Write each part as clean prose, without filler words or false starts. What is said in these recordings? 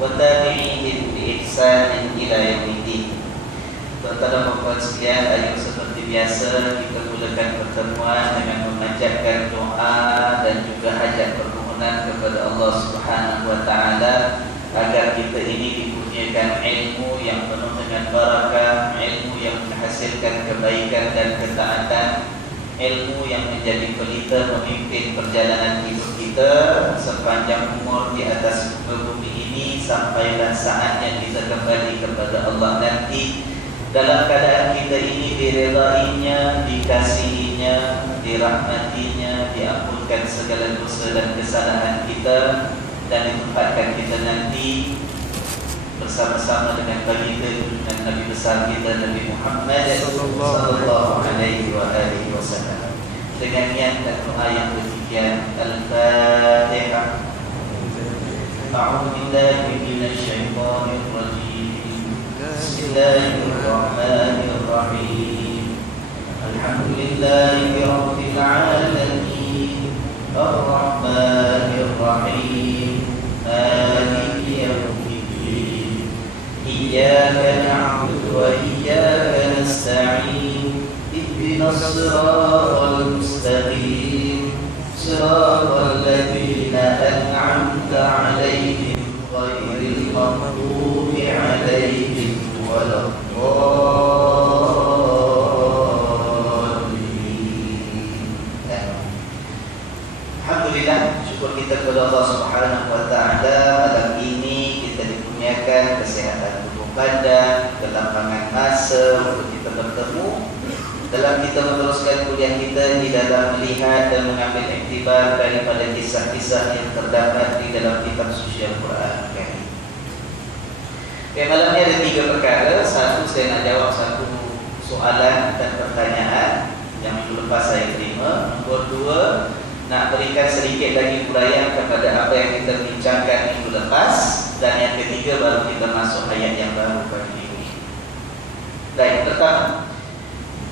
وتابعيهم بإحسان إلى يوم الدين. Tuan-tuan dan puan sekalian, ayo seperti biasa kita mulakan pertemuan dengan memanjatkan doa dan juga hajat permohonan kepada Allah Subhanahu wa taala agar kita ini dikurniakan ilmu yang penuh dengan barakah, ilmu yang menghasilkan kebaikan dan ketaatan, ilmu yang menjadi pelita memimpin perjalanan hidup kita sepanjang umur di atas muka bumi ini sampailah saatnya kita kembali kepada Allah nanti dalam keadaan kita ini diredainya, dikasihinya, dirahmatinya, diampunkan segala dosa dan kesalahan kita dan ditempatkan kita nanti bersama-sama dengan baginda dan Nabi besar kita Nabi Muhammad sallallahu alaihi wasallam. Dengan niat dan doa yang demikian, Al-Fatihah. A'udzu billahi minasy syaithanir rajim. Bismillahirrahmanirrahim. Alhamdulillahi rabbil alamin. Ar-Rahmanir Rahim. Maliki yaumiddin. Iyyaka na'budu wa iyyaka nasta'in. Ihdinas siratal mustaqim. Siratal ladzina an'amta 'alaihim ghairil maghdubi 'alaihim Alhamdulillah, syukur kita kepada Allah Subhanahu wa taala. Malam ini kita dikurniakan kesehatan tubuh badan, kelampangan masa untuk kita bertemu dalam kita meneruskan kuliah kita di dalam melihat dan mengambil iktibar daripada kisah-kisah yang terdapat di dalam kitab suci Al-Quran. Malam ini ada 3 perkara. Satu, saya nak jawab satu soalan dan pertanyaan yang minggu lepas saya terima. Nombor 2, nak berikan sedikit lagi huraian kepada apa yang kita bincangkan minggu lepas. Dan yang ketiga, baru kita masuk ayat yang baru pada minggu ini. Baik, pertama,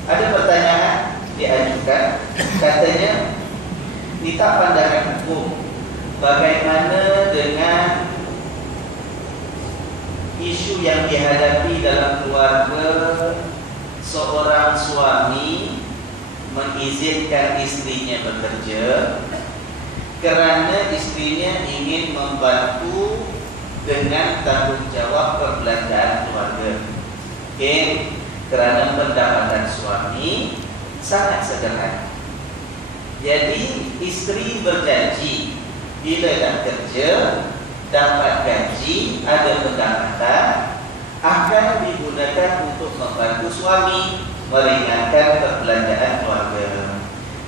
ada pertanyaan diajukan. Katanya, minta pandangan hukum, bagaimana dengan isu yang dihadapi dalam keluarga seorang suami mengizinkan istrinya bekerja kerana istrinya ingin membantu dengan tanggungjawab perbelanjaan keluarga. Okey, kerana pendapatan suami sangat sederhana. Jadi isteri berjanji bila dah kerja, dapat gaji, ada pendapatan, akan digunakan untuk membantu suami, meringankan perbelanjaan keluarga.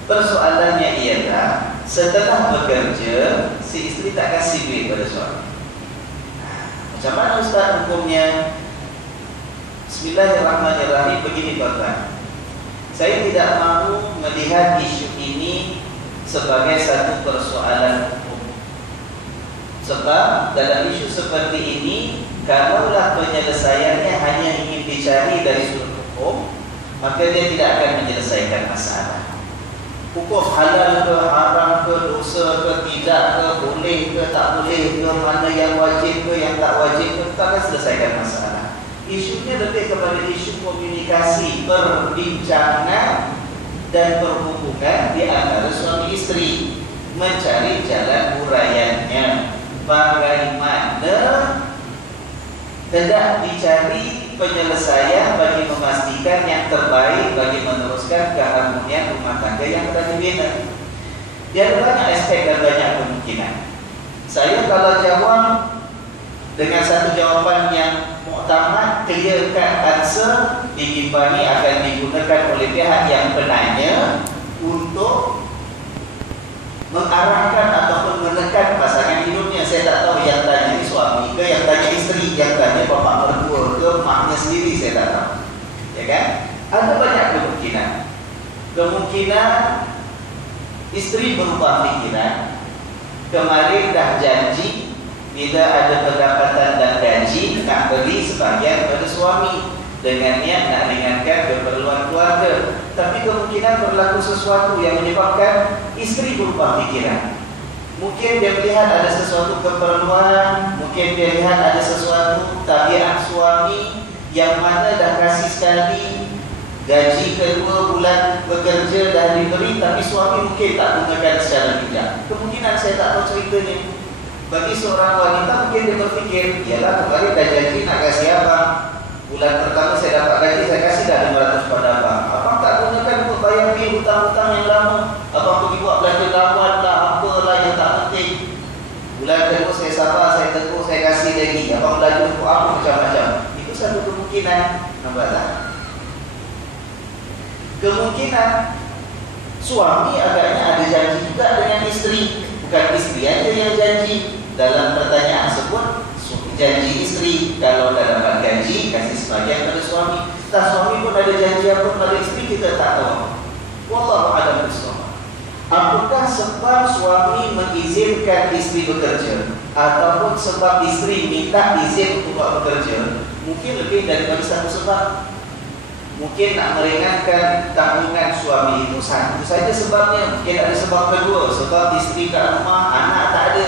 Persoalannya ialah setelah bekerja, si isteri tak kasih duit pada suami. Macam mana Ustaz hukumnya? Bismillahirrahmanirrahim. Begini tuan-tuan, saya tidak mahu melihat isu ini sebagai satu persoalan hukum. Sebab dalam isu seperti ini, kalaulah penyelesaiannya hanya ingin dicari dari sudut hukum, maka dia tidak akan menyelesaikan masalah. Hukum halal ke, haram ke, dosa ke, tidak ke, boleh ke, tak boleh ke, mana yang wajib ke, yang tak wajib ke, tak akan selesaikan masalah. Isunya lebih kepada isu komunikasi, perbincangan dan perhubungan di antara suami isteri, mencari jalan huraiannya. Bagaimana hendak dicari penyelesaian bagi memastikan yang terbaik bagi meneruskan keharmonian rumah tangga yang telah dibina. Dia ada banyak aspek dan banyak kemungkinan. Saya kalau jawab dengan satu jawapan yang muktamad, clear cut answer, diimbangi akan digunakan oleh pihak yang penanya untuk mengarahkan ataupun menekan pasangan hidupnya. Saya tak tahu yang tanya suami ke, yang tanya isteri, yang tanya bapa mertua ke, maknya sendiri saya tak tahu. Ya kan? Ada banyak kemungkinan. Kemungkinan isteri berubah pikiran. Kemarin dah janji bila ada pendapatan dan gaji nak beri sebahagian pada suami dengan niat nak ringankan keperluan keluarga. Tapi kemungkinan berlaku sesuatu yang menyebabkan isteri berubah pikiran. Mungkin dia melihat ada sesuatu keperluan, mungkin dia lihat ada sesuatu tabiat suami yang mana dah kasih sekali, gaji kedua bulan bekerja dah diberi, tapi suami mungkin tak gunakan secara bijak. Kemungkinan saya tak tahu ceritanya. Bagi seorang wanita mungkin dia berfikir, ialah kemarin dah janji nak kasih abang, bulan pertama saya dapat gaji, saya kasih dah 500 pada abang. Abang tak gunakan untuk bayar bil hutang-hutang yang lama. Abang pergi buat belanja lawan lah, apalah yang tak penting. Bulan kedua saya sabar, saya tegur, saya kasih lagi. Abang belanja untuk apa macam-macam. Itu satu kemungkinan. Nampak tak? Kemungkinan suami agaknya ada janji juga dengan isteri. Bukan isteri aja yang janji. Dalam pertanyaan sebut janji isteri, kalau dah dapat gaji kasih sebagian pada suami. Tak suami pun ada janji apa pada isteri, kita tak tahu. Wallahu a'lam bishawab. Apakah sebab suami mengizinkan isteri bekerja ataupun sebab isteri minta izin untuk buat bekerja? Mungkin lebih daripada satu sebab. Mungkin nak meringankan tanggungan suami itu satu saja sebabnya. Mungkin ada sebab kedua, sebab isteri kat rumah, anak tak ada.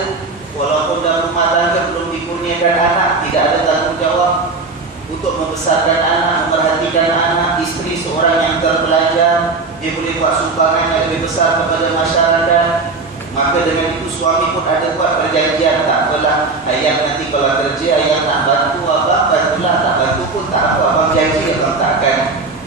Walaupun dalam rumah tangga belum dikurniakan anak, tidak ada tanggungjawab untuk membesarkan anak, memerhatikan anak. Isteri seorang yang terpelajar, dia boleh buat sumbangan yang lebih besar kepada masyarakat. Maka dengan itu suami pun ada buat perjanjian, tak apalah ayah nanti kalau kerja ayah nak bantu abang, bantulah, tak bantu pun tak apa, abang janji abang tak akan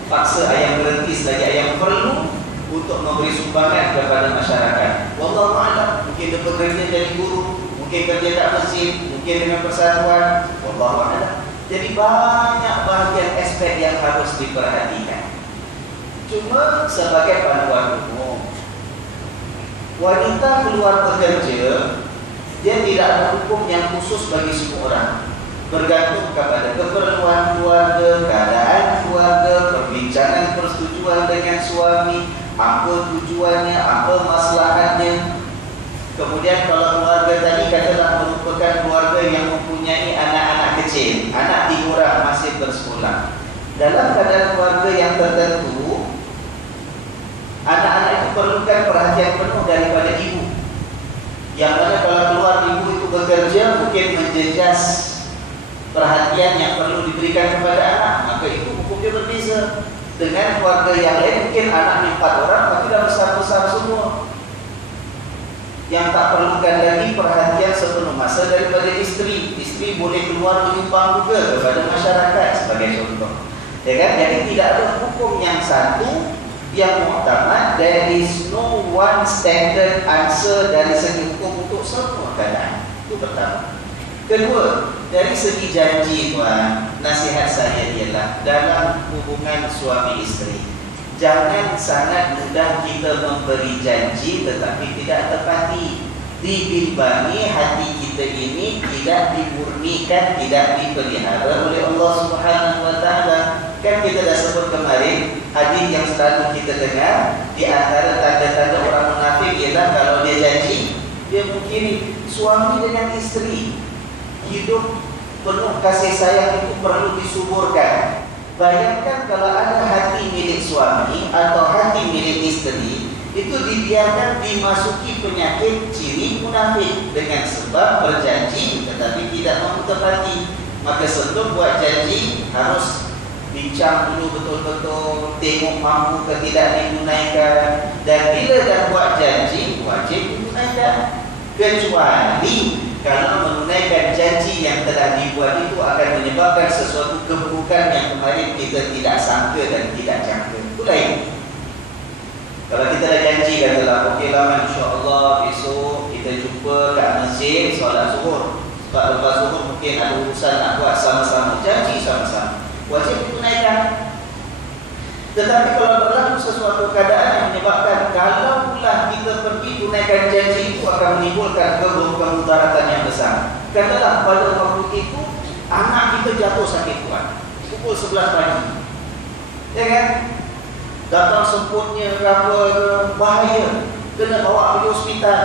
paksa ayah berhenti selagi ayah perlu untuk memberi sumbangan kepada masyarakat. Wallahu a'lam. Mungkin dia bekerja jadi guru, mungkin kerja tak masjid, mungkin dengan persatuan. Wallahu a'lam. Jadi banyak bahagian aspek yang harus diperhatikan. Cuma sebagai panduan umum, wanita keluar bekerja, dia tidak ada hukum yang khusus bagi semua orang. Bergantung kepada keperluan keluarga, keadaan keluarga, perbincangan persetujuan dengan suami, apa tujuannya, apa maslahatnya. Kemudian kalau keluarga tadi katalah merupakan keluarga yang mempunyai anak-anak kecil, anak 3 orang masih bersekolah. Dalam keadaan keluarga yang tertentu, anak-anak itu perlukan perhatian penuh daripada ibu. Yang mana kalau keluar ibu itu bekerja, mungkin menjejas perhatian yang perlu diberikan kepada anak, maka itu hukumnya berbeza. Dengan keluarga yang lain, mungkin anaknya 4 orang, tapi dah besar-besar semua, yang tak perlukan lagi perhatian sepenuh masa daripada isteri. Isteri boleh keluar menyumbang juga kepada masyarakat sebagai contoh, ya kan? Jadi tidak ada hukum yang satu yang muktamad. There is no one standard answer dari segi hukum untuk semua keadaan. Itu pertama. Kedua, dari segi janji, tuan, nasihat saya ialah dalam hubungan suami isteri, jangan sangat mudah kita memberi janji tetapi tidak tepati. Dibimbangi hati kita ini tidak dimurnikan, tidak dipelihara oleh Allah Subhanahu wa taala. Kan kita dah sebut kemarin hadis yang selalu kita dengar, di antara tanda-tanda orang munafik ialah kalau dia janji, dia mungkin suami dengan isteri hidup penuh kasih sayang itu perlu disuburkan. Bayangkan kalau ada hati milik suami atau hati milik isteri, itu dibiarkan dimasuki penyakit ciri munafik dengan sebab berjanji tetapi tidak mampu tepati. Maka sebelum buat janji harus bincang dulu betul-betul, tengok mampu ke tidak ditunaikan, dan bila dah buat janji wajib ditunaikan. Kecuali kalau menunaikan janji yang telah dibuat itu akan menyebabkan sesuatu keburukan yang kemarin kita tidak sangka dan tidak jangka. Itu lain. Kalau kita dah janji, katalah okeylah insya-Allah besok kita jumpa kat masjid solat zuhur. Sebab lepas zuhur mungkin ada urusan nak buat sama-sama, janji sama-sama, wajib ditunaikan. Tetapi kalau berlaku sesuatu keadaan yang menyebabkan kalau pula kita pergi tunaikan janji itu akan menimbulkan kemudaratan yang besar. Katalah pada waktu itu anak kita jatuh sakit kuat pukul 11 pagi, ya kan? Datang semputnya apa, bahaya, kena bawa pergi hospital.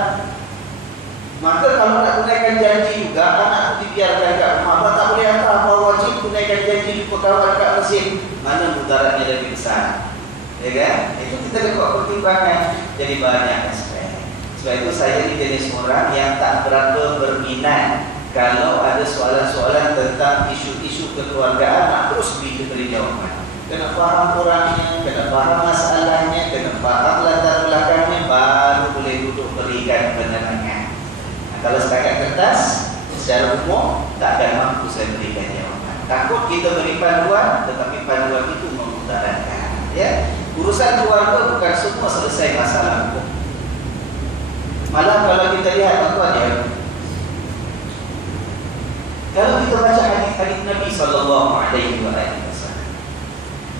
Maka kalau nak tunaikan janji juga, anak itu dibiarkan kat rumah, apa tak boleh hantar, apa wajib tunaikan janji di pekawan kat masjid. Mana mudaratnya lebih besar, ya kan? Itu kita buat pertimbangan. Jadi banyak aspek. Sebab itu saya ni jenis orang yang tak berapa berminat kalau ada soalan-soalan tentang isu-isu kekeluargaan, nak terus beri jawapan. Kena faham orangnya, kena faham masalahnya, kena faham latar belakangnya, baru boleh duduk berikan penerangan. Nah, kalau setakat kertas, secara umum tak akan mampu saya berikan jawapan. Takut kita beri panduan, tetapi panduan itu memutarankan. Ya, urusan keluarga bukan semua selesai masalah hukum. Malah kalau kita lihat tuan-tuan ya, kalau kita baca hadis-hadis Nabi SAW,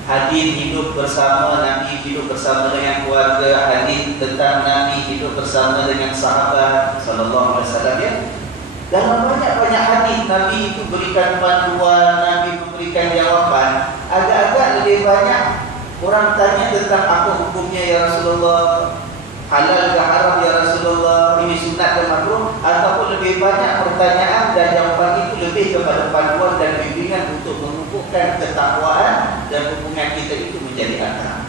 hadis hidup bersama Nabi, hidup bersama dengan keluarga, hadis tentang Nabi hidup bersama dengan sahabat SAW ya. Dalam banyak-banyak hadis Nabi itu berikan panduan, Nabi memberikan jawaban. Agak-agak lebih banyak orang tanya tentang apa hukumnya ya Rasulullah, halal ke haram ya Rasulullah, ini sunat ke makruh, ataupun lebih banyak pertanyaan dan jawapan itu lebih kepada panduan dan bimbingan untuk mengukuhkan ketakwaan dan hubungan kita itu menjadi akrab.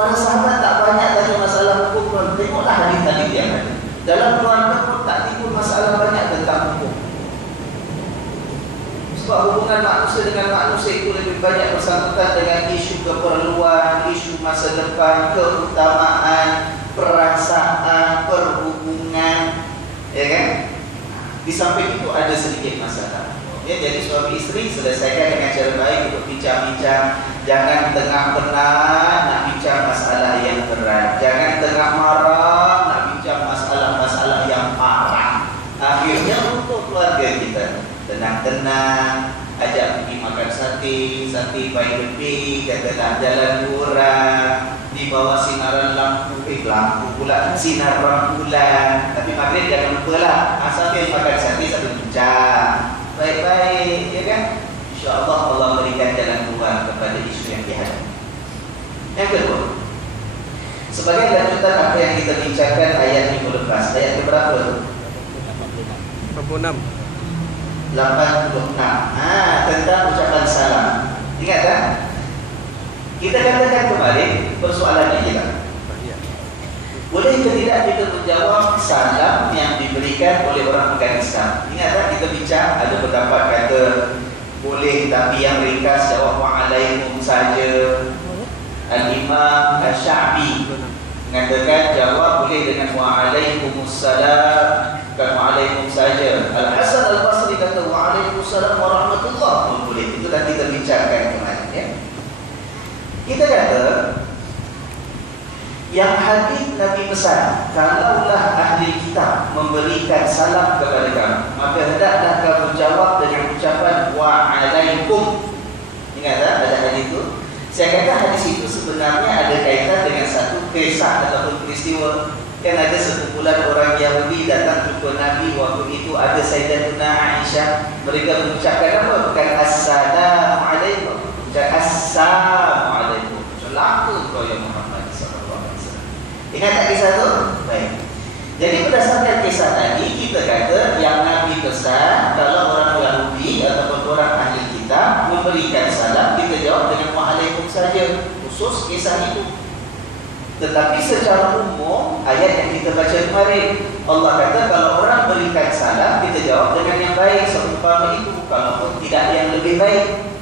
Para sahabat tak banyak tanya masalah hukum, tengoklah hadis-hadis yang ada. Dalam keluarga pun tak timbul masalah banyak tentang hukum. Sebab hubungan manusia dengan manusia itu lebih banyak bersangkutan dengan isu keperluan, isu masa depan, keutamaan, perasaan, perhubungan, ya kan? Di samping itu ada sedikit masalah. Ya, jadi suami istri selesaikan dengan cara baik untuk bincang-bincang. Jangan tengah penat nak bincang masalah yang berat. Jangan tengah marah nak bincang masalah-masalah yang parah. Akhirnya untuk keluarga kita tenang-tenang, ajak pergi makan sate baik lebih, katalah jalan kurang, di bawah sinaran lampu pula sinar rembulan. Tapi maghrib jangan lupa lah, sambil makan sate sambil bincang baik-baik, ya kan? InsyaAllah Allah berikan jalan keluar kepada isu yang dihadapi. Yang kedua, sebagai lanjutan apa yang kita bincangkan ayat minggu lepas, ayat keberapa? 86. Tentang ucapan salam. Ingat tak? Kita katakan kemarin persoalannya kita. Boleh ke tidak kita menjawab salam yang diberikan oleh orang bukan Islam? Ingat tak kita bincang, ada pendapat kata boleh, tapi yang ringkas jawab wa'alaikum saja. Al-Imam Al-Sya'bi mengatakan jawab boleh dengan wa'alaikumussalam, bukan wa'alaikum saja. Al-Hasan Al-Basri kata wa'alaikumussalam warahmatullah pun boleh. Itu dah kita bincangkan kemarin ya. Kita kata yang hadis Nabi pesan, kalaulah ahli kitab memberikan salam kepada kamu, maka hendaklah kamu jawab dengan ucapan wa'alaikum. Ingat tak ada hadis itu? Saya kata hadis itu sebenarnya ada kaitan dengan satu kisah ataupun peristiwa. Kan ada sekumpulan orang Yahudi datang jumpa Nabi, waktu itu ada Sayyidatuna Aisyah. Mereka mengucapkan apa? Bukan Assalamualaikum, bukan Assalamualaikum. Celaka kau ya Muhammad sallallahu alaihi wasallam. Ingat tak kisah tu? Baik. Jadi berdasarkan kisah tadi, kita kata yang Nabi pesan kalau orang Yahudi ataupun orang ahli kitab memberikan salam, kita jawab dengan wa'alaikum saja, khusus kisah itu. Tetapi secara umum, ayat yang kita baca kemarin, Allah kata kalau orang berikan salam, kita jawab dengan yang baik seumpama itu, kalaupun tidak yang lebih baik.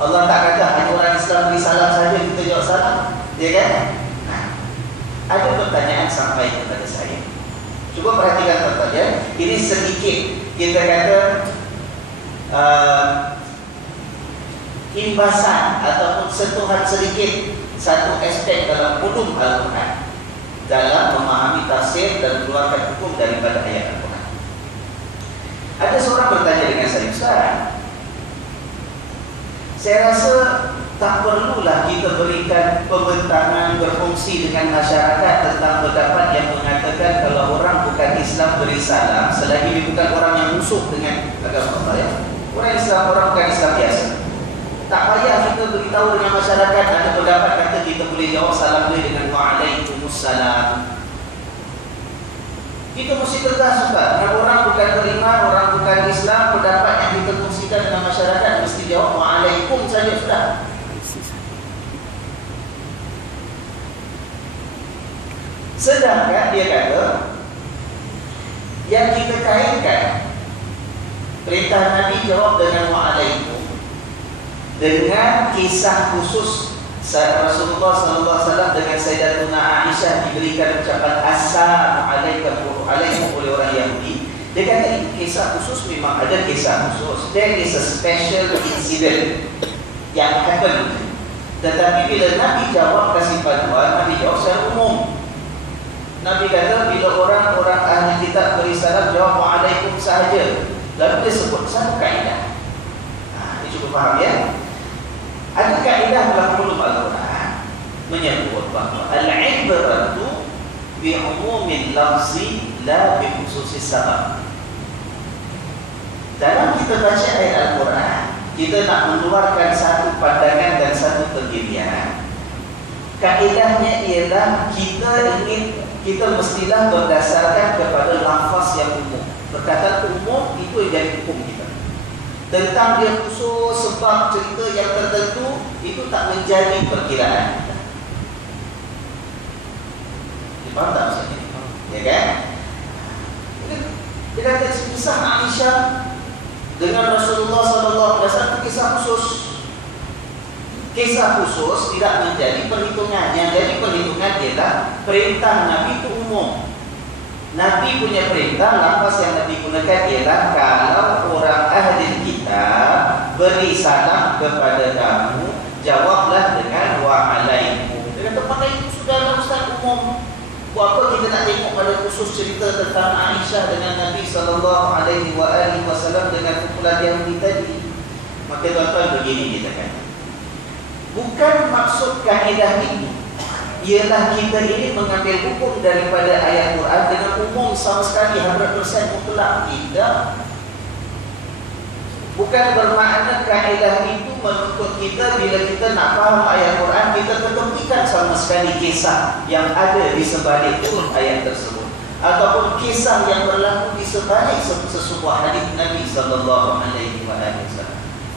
Allah tak kata hanya orang Islam beri salam saja kita jawab salam, ya kan? Nah, ada pertanyaan sampai kepada saya. Cuba perhatikan pertanyaan. Ini sedikit kita kata imbasan ataupun sentuhan sedikit satu aspek dalam ulum Al-Quran dalam memahami tafsir dan mengeluarkan hukum daripada ayat Al-Quran. Ada seorang bertanya dengan saya, Ustaz, saya rasa tak perlulah kita berikan pembentangan berfungsi dengan masyarakat tentang pendapat yang mengatakan kalau orang bukan Islam beri salam selagi dia bukan orang yang musuh dengan agama Allah ya. Orang Islam, orang bukan Islam biasa. Tak payah kita beritahu dengan masyarakat ada pendapat kata kita boleh jawab salam dia dengan wa'alaikumussalam. Kita mesti tegas juga. Kalau orang bukan beriman, orang bukan Islam, pendapat yang kita kongsikan dengan masyarakat mesti jawab wa'alaikum saja sudah. Sedangkan dia kata Perintah Nabi jawab dengan wa'alaikum, dengan kisah khusus Rasulullah SAW dengan Sayyidatuna Aisyah diberikan ucapan Assalamualaikum oleh orang Yahudi. Dia kata ini kisah khusus, memang ada kisah khusus. There is a special incident yang happen. Tetapi bila Nabi jawab kasih panduan, Nabi jawab secara umum. Nabi kata bila orang-orang ahli kitab beri salam, jawab wa'alaikum sahaja. Lalu dia sebut satu kaedah. Ini cukup faham ya. Ada kaedah dalam ulum Al-Quran menyebut bahawa al-ibratu bi umumil lafzi la bi khususis sabab. Dalam kita baca ayat Al-Quran, kita nak mengeluarkan satu pandangan dan satu pendirian. Kaedahnya ialah kita mestilah berdasarkan kepada lafaz yang umum. Perkataan umum itu yang jadi hukum kita. Tentang dia khusus sebab cerita yang tertentu, itu tak menjadi perkiraan kita. Faham tak maksudnya? Ya kan? Dia kata kisah Aisyah dengan Rasulullah SAW kisah khusus. Kisah khusus tidak menjadi perhitungan. Yang jadi perhitungan ialah perintah Nabi itu umum. Nabi punya perintah, lafaz yang Nabi gunakan ialah kalau orang ahli kitab beri salam kepada kamu, jawablah dengan wa'alaikum. Dia kata pakai itu sudah ustaz umum. Buat apa kita nak tengok pada khusus cerita tentang Aisyah dengan Nabi SAW dengan kumpulan Yahudi tadi? Maka tuan-tuan begini kita kata, bukan maksud kaedah itu ialah kita ini mengambil hukum daripada ayat Quran dengan umum sama sekali 100% mutlak. Tidak. Bukan bermakna kaedah itu menuntut kita bila kita nak faham ayat Quran, kita ketepikan sama sekali kisah yang ada di sebalik turun ayat tersebut, ataupun kisah yang berlaku di sebalik sesebuah hadis Nabi SAW.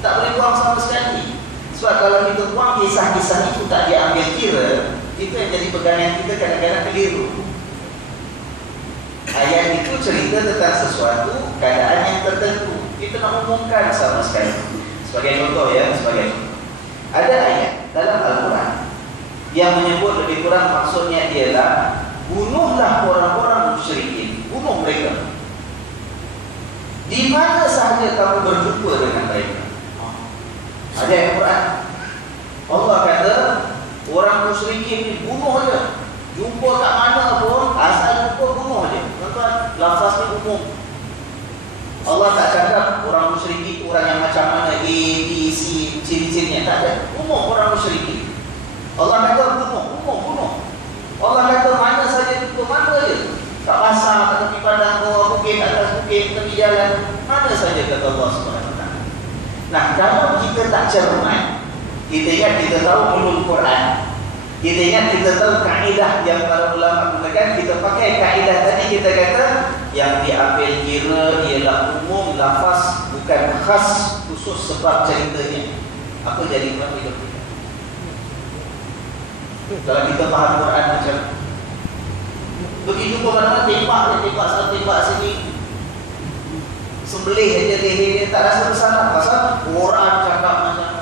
Tak boleh buang sama sekali. Sebab kalau kita buang kisah-kisah itu tak diambil kira, itu yang jadi pegangan kita kadang-kadang keliru. Ayat itu cerita tentang sesuatu keadaan yang tertentu, kita nak umumkan sama sekali. Sebagai contoh ya, sebagai contoh, ada ayat dalam Al-Quran yang menyebut lebih kurang maksudnya ialah bunuhlah orang-orang musyrikin, bunuh mereka di mana sahaja kamu berjumpa dengan mereka. Ada ayat Quran, Allah kata orang musyrikin ni bunuh aja. Jumpa kat mana pun, asal jumpa bunuh aja. Tuan-tuan, lafaz ni umum. Allah tak cakap orang musyrikin orang yang macam mana A, B, C, ciri-cirinya. Tak ada. Umum orang musyrikin. Allah kata bunuh. Allah kata mana saja jumpa, mana aja. Kat pasar, kat tepi padang, bawah bukit, atas bukit, tepi jalan, mana saja kata Allah SWT. Nah, kalau kita tak cermat, kita ingat kita tahu ulum Quran, kita ingat kita tahu kaedah yang para ulama gunakan, kita pakai kaedah tadi, kita kata yang diambil kira ialah umum lafaz, bukan khas khusus sebab ceritanya. Apa jadi dalam hidup kita? Kalau kita faham Quran macam begitu pun mana tembak sini, sembelih aja leher dia, tak rasa bersalah pasal Quran cakap macam.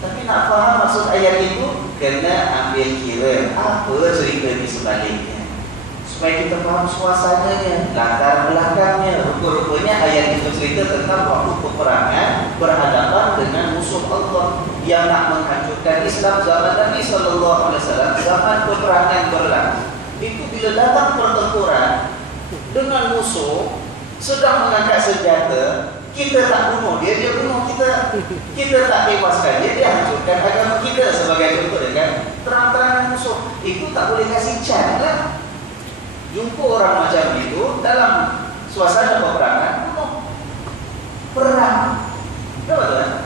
Tapi nak faham maksud ayat itu, kena ambil kira apa cerita di sebaliknya, supaya kita faham suasananya, latar belakangnya. Rupa-rupanya ayat itu cerita tentang waktu peperangan berhadapan dengan musuh Allah yang nak menghancurkan Islam zaman Nabi SAW. Zaman peperangan berlaku itu, bila datang pertempuran dengan musuh sedang mengangkat senjata, kita tak bunuh dia, dia bunuh kita. Kita tak tewaskan dia, dia hancurkan agama kita. Sebagai contoh kan, terang-terangan musuh itu tak boleh kasih can lah. Jumpa orang macam itu dalam suasana peperangan, bunuh. Perang. Betul?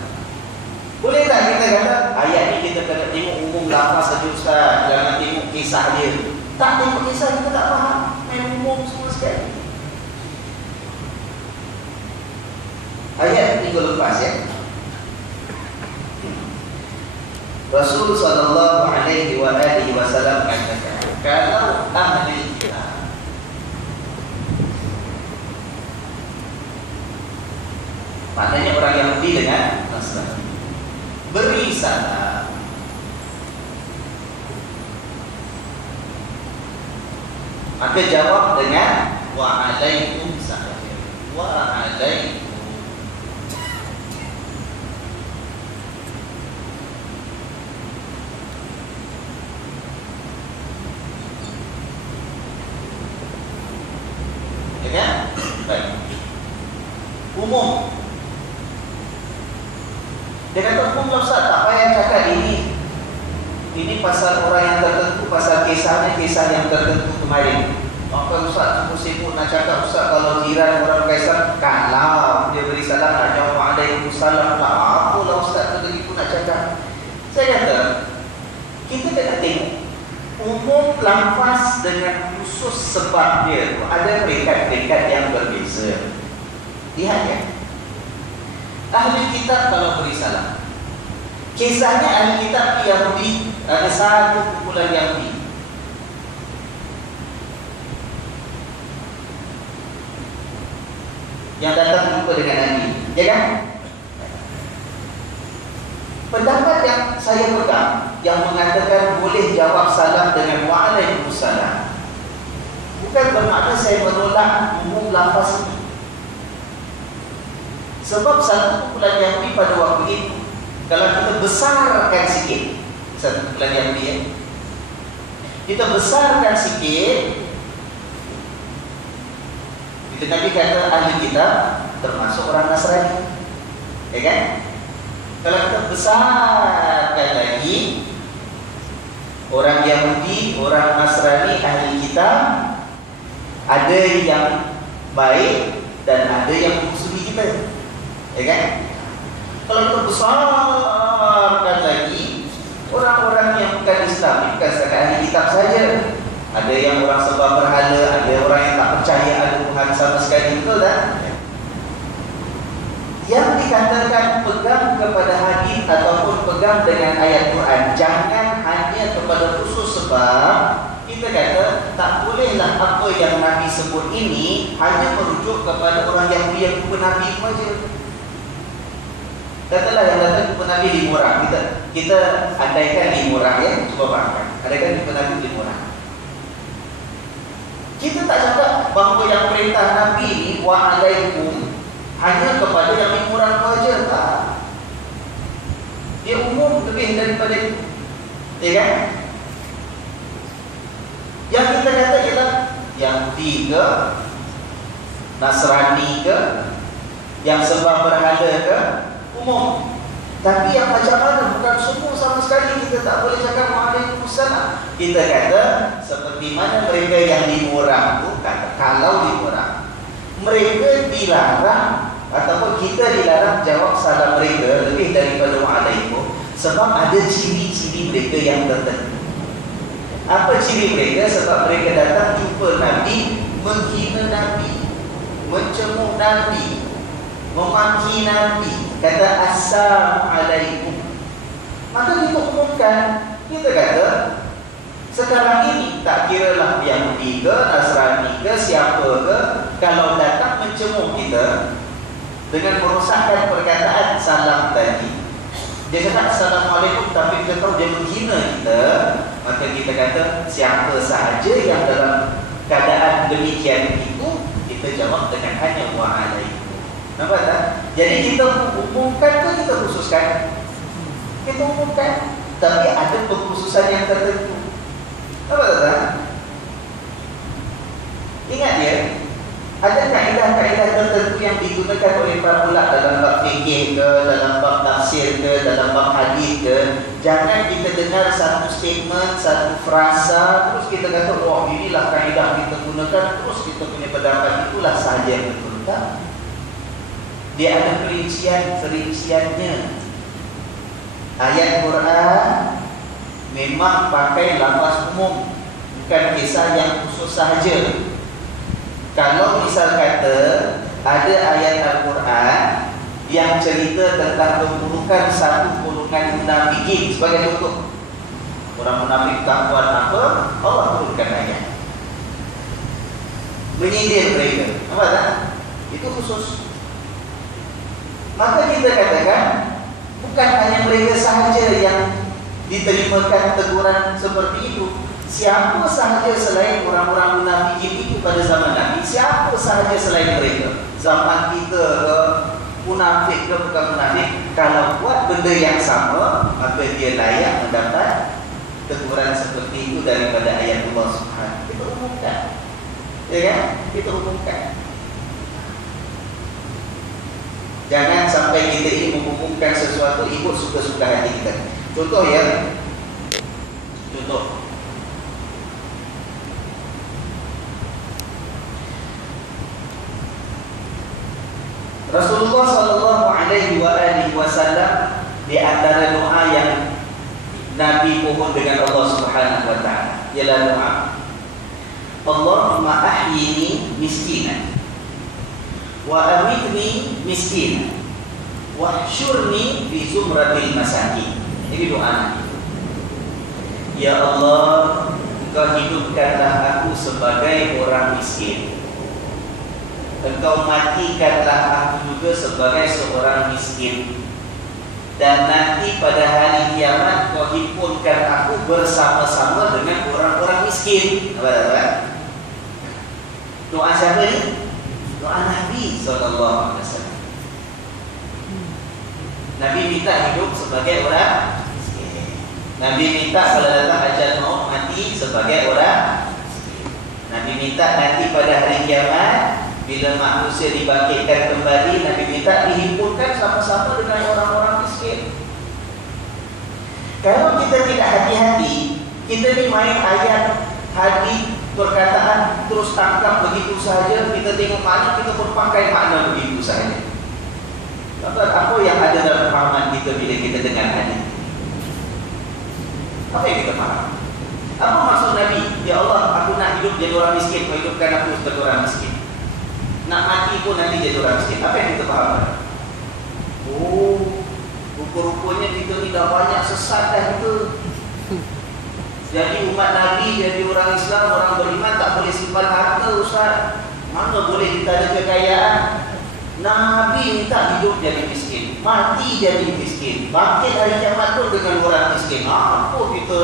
Boleh tak kita kata ayat ni kita kena tengok umum lafaz saja ustaz, jangan tengok kisah dia. Tak tengok kisah kita tak faham, main umum semua sekali. Ayat minggu lepas ya, Rasul sallallahu alaihi wasallam katakan, kalau ahli kitab Maknanya orang Yahudi dengan Nasrani. Beri salam. Maka jawab dengan waalaikumsalam. Waalaikum. Ya kan? Baik. Umum. Dia kata umum Ustaz, tak payah cakap ini. Ini pasal orang yang tertentu, pasal kisahnya kisah yang tertentu kemarin. Maka Ustaz, aku sibuk nak cakap Ustaz, kalau jiran orang Kaisar, kalau dia beri salam, nak jawab waalaikumsalam, tak apalah Ustaz, tadi pun nak cakap. Saya kata, kita kena tengok umum lafaz dengan khusus sebab dia ada peringkat-peringkat yang berbeza. Lihat ya, ahli kitab kalau beri salam, kisahnya ahli kitab Yahudi, ada satu kumpulan Yahudi yang datang jumpa dengan Nabi, ya kan? Pendapat yang saya pegang yang mengatakan boleh jawab salam dengan waalaikumsalam bukan bermakna saya menolak umum lafaz ini. Sebab satu kumpulan Yahudi pada waktu itu, kalau kita besarkan sikit, satu kumpulan Yahudi ya, kita besarkan sikit, itu Nabi kata ahli kitab termasuk orang Nasrani, ya kan? Kalau kita besarkan lagi, orang Yahudi, orang Nasrani, ahli kitab, ada yang baik dan ada yang musuhi kita, ya kan? Kalau kita besarkan lagi, orang-orang yang bukan Islam, bukan setakat ahli kitab saja. Ada yang orang sembah berhala, ada orang yang tak percaya ada Tuhan sama sekali, betul tak? Yang dikatakan pegang kepada hadis ataupun pegang dengan ayat Quran, jangan hanya kepada khusus sebab kita kata tak bolehlah apa yang Nabi sebut ini hanya merujuk kepada orang Yahudi yang jumpa Nabi saja. Katalah yang datang jumpa Nabi 5 orang, kita andaikan 5 orang ya, cuba bayangkan, andaikan jumpa Nabi 5 orang. Kita tak cakap bahawa yang perintah Nabi ni waalaikum hanya kepada yang 5 orang saja, tak. Dia umum lebih daripada itu, ya kan? Yang kita kata ialah Yahudi ke, Nasrani ke, yang sembah berhala ke, umum. Tapi yang macam mana, bukan semua sama sekali kita tak boleh cakap waalaikumsalam. Kita kata seperti mana mereka yang 5 orang tu kata, kalau 5 orang mereka dilarang ataupun kita dilarang jawab salam mereka lebih daripada waalaikum, sebab ada ciri-ciri mereka yang tertentu. Apa ciri mereka? Sebab mereka datang jumpa Nabi, menghina Nabi, mencemooh Nabi, memaki Nabi, kata assalamualaikum. Maka kita umumkan, kita kata sekarang ini tak kiralah Yahudi ke, Nasrani ke, siapa ke, kalau datang mencemooh kita dengan merosakkan perkataan salam tadi, dia kata assalamualaikum tapi kita tahu dia menghina kita, maka kita kata siapa sahaja yang dalam keadaan demikian itu, kita jawab dengan hanya waalaikum. Nampak tak? Jadi kita umumkan ke kita khususkan? Kita umumkan, tapi ada pengkhususan yang tertentu. Nampak tak? Ingat dia, ada kaedah-kaedah tertentu yang digunakan oleh para ulama dalam bab fikih ke, dalam bab tafsir ke, dalam bab hadis ke. Jangan kita dengar satu statement, satu frasa, terus kita kata, oh inilah kaedah kita gunakan, terus kita punya pendapat itulah sahaja yang betul. Tak? Dia ada perinciannya. Ayat Quran memang pakai lafaz umum, bukan kisah yang khusus sahaja. Kalau misal kata ada ayat Al-Quran yang cerita tentang keburukan satu golongan munafikin, sebagai contoh, orang munafik tak buat apa, Allah turunkan ayat menyindir mereka. Nampak tak? Itu khusus. Maka kita katakan bukan hanya mereka sahaja yang diterimakan teguran seperti itu. Siapa sahaja selain orang-orang munafikin itu pada zaman Nabi, siapa sahaja selain mereka, zaman kita ke munafik ke bukan munafik, kalau buat benda yang sama, maka dia layak mendapat teguran seperti itu daripada ayat Allah Subhanahu. Kita umumkan, ya kan? Kita umumkan. Jangan sampai kita ini mengumumkan sesuatu ikut suka-suka hati kita. Contoh ya, contoh. Rasulullah sallallahu alaihi wasallam di antara doa yang Nabi mohon dengan Allah Subhanahu wa taala ialah doa Allahumma ahyini miskinan wa amitni miskinan wahsyurni fi zumratil masakin. Ini doa Nabi. Ya Allah, Engkau hidupkanlah aku sebagai orang miskin. Engkau matikanlah aku juga sebagai seorang miskin. Dan nanti pada hari kiamat Kau himpunkan aku bersama-sama dengan orang-orang miskin. Apa? Doa siapa ni? Doa Nabi SAW. Nabi minta hidup sebagai orang miskin. Nabi minta kalau datang ajal maut mati sebagai orang miskin. Nabi minta nanti pada hari kiamat bila manusia dibangkitkan kembali, Nabi minta dihimpunkan sama-sama dengan orang-orang miskin. Kalau kita tidak hati-hati, kita ni main ayat, hadis, perkataan terus tangkap begitu saja. Kita tengok mana, kita pun pakai makna begitu saja. Apa yang ada dalam pemahaman kita bila kita dengar hadis? Apa yang kita faham? Apa maksud Nabi? Ya Allah, aku nak hidup jadi orang miskin, kau hidupkan aku sebagai orang miskin. Nak mati pun nanti jadi orang miskin. Apa yang kita faham? Oh, rupa-rupanya kita ni dah banyak sesat dah kita. Jadi umat Nabi, jadi orang Islam, orang beriman tak boleh simpan harta, Ustaz. Mana boleh kita ada kekayaan? Nabi minta hidup jadi miskin, mati jadi miskin, bangkit hari kiamat pun dengan orang miskin. Apa kita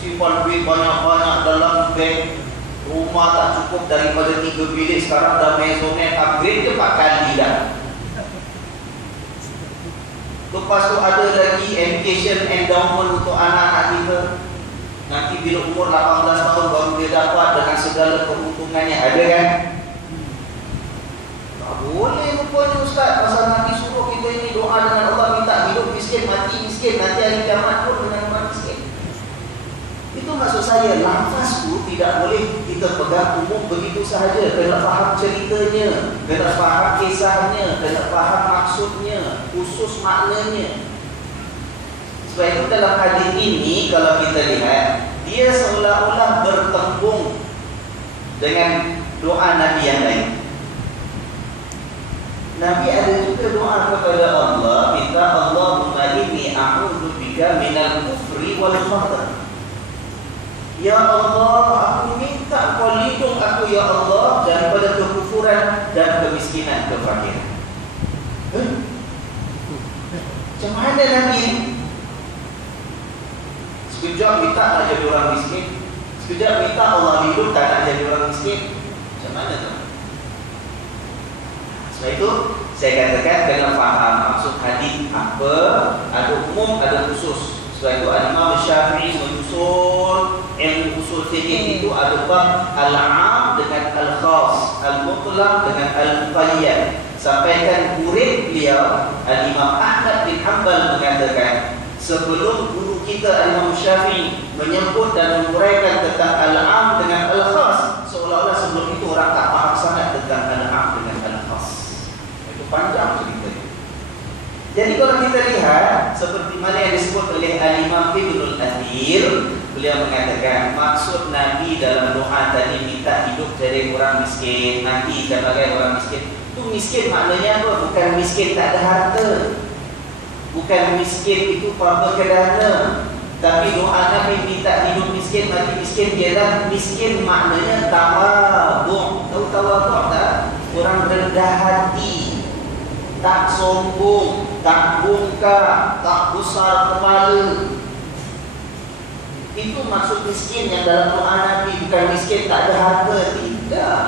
simpan duit banyak-banyak dalam bank, rumah tak cukup daripada 3 bilik, sekarang dah maisonette upgrade 4 kali dah. Lepas tu ada lagi education endowment untuk anak-anak kita. Nanti bila umur 18 tahun baru dia dapat dengan segala keuntungannya, ada kan? Tak boleh rupanya Ustaz. Pasal Nabi suruh kita ini doa dengan Allah, minta hidup miskin, mati miskin, nanti hari kiamat pun dengan orang miskin. Itu maksud saya, lafaz tu tidak boleh kita pegang umum begitu sahaja. Kena faham ceritanya, kena faham kisahnya, kena faham maksudnya, khusus maknanya. Sebab itu dalam hadis ini kalau kita lihat, dia seolah-olah bertembung dengan doa Nabi yang lain. Nabi ada juga doa kepada Allah, minta Allahumma inni a'udzubika minal kufri wal fakhr. Ya Allah, aku minta Kau lindung aku ya Allah daripada kekufuran dan kemiskinan, kefakiran. Macam mana Nabi? Sekejap minta nak jadi orang miskin, sekejap minta Allah lindung tak nak jadi orang miskin. Macam mana tu? Sebab itu saya katakan kena faham maksud hadis apa. Ada umum, ada khusus. Sebab itu Imam Syafi'i menyusul ilmu usul fikih itu ada bab al-'am dengan al-khas, al-mutlaq dengan al-muqayyad. Sampaikan murid beliau Al-Imam Ahmad bin Hanbal mengatakan, sebelum guru kita Imam Syafi'i menyebut dan menguraikan tentang al-'am dengan al-khas, seolah-olah sebelum itu orang tak faham sangat tentang al-'am dengan al-khas. Itu panjang cerita. Jadi kalau kita lihat seperti mana yang disebut oleh Al-Imam Ibnul Athir, beliau mengatakan maksud Nabi dalam doa tadi minta hidup jadi orang miskin, mati sebagai orang miskin. Itu miskin maknanya apa? Bukan miskin tak ada harta, bukan miskin itu tanpa kedana. Tapi doa Nabi minta hidup miskin, mati miskin, ialah miskin maknanya tawadhu'. Tahu tawadhu' tak? Orang rendah hati. tak sombong, tak bongkar, tak besar kepala. Itu maksud miskin yang dalam doa Nabi. Bukan miskin tak ada harta, tidak.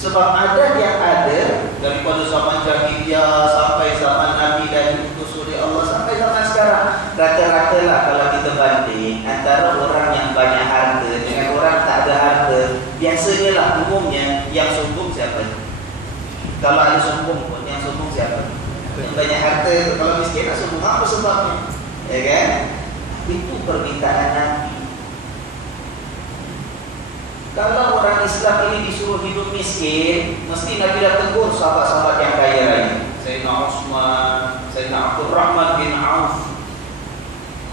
Sebab ada yang ada daripada zaman jahiliyah sampai zaman Nabi dan diutus oleh Allah sampai zaman sekarang. Rata-rata lah kalau kita banding antara orang yang banyak harta dengan orang tak ada harta, biasanya lah umumnya yang sombong siapa? Kalau ada sombong pun yang sombong siapa? Yang banyak harta. Kalau miskin lah sombong, apa sebabnya? Ya kan? Itu permintaan Nabi. Kalau orang Islam ini disuruh hidup miskin, mesti Nabi dah tegur sahabat-sahabat yang kaya raya. Sayyidina Utsman, Sayyidina Abdul Rahman bin Auf.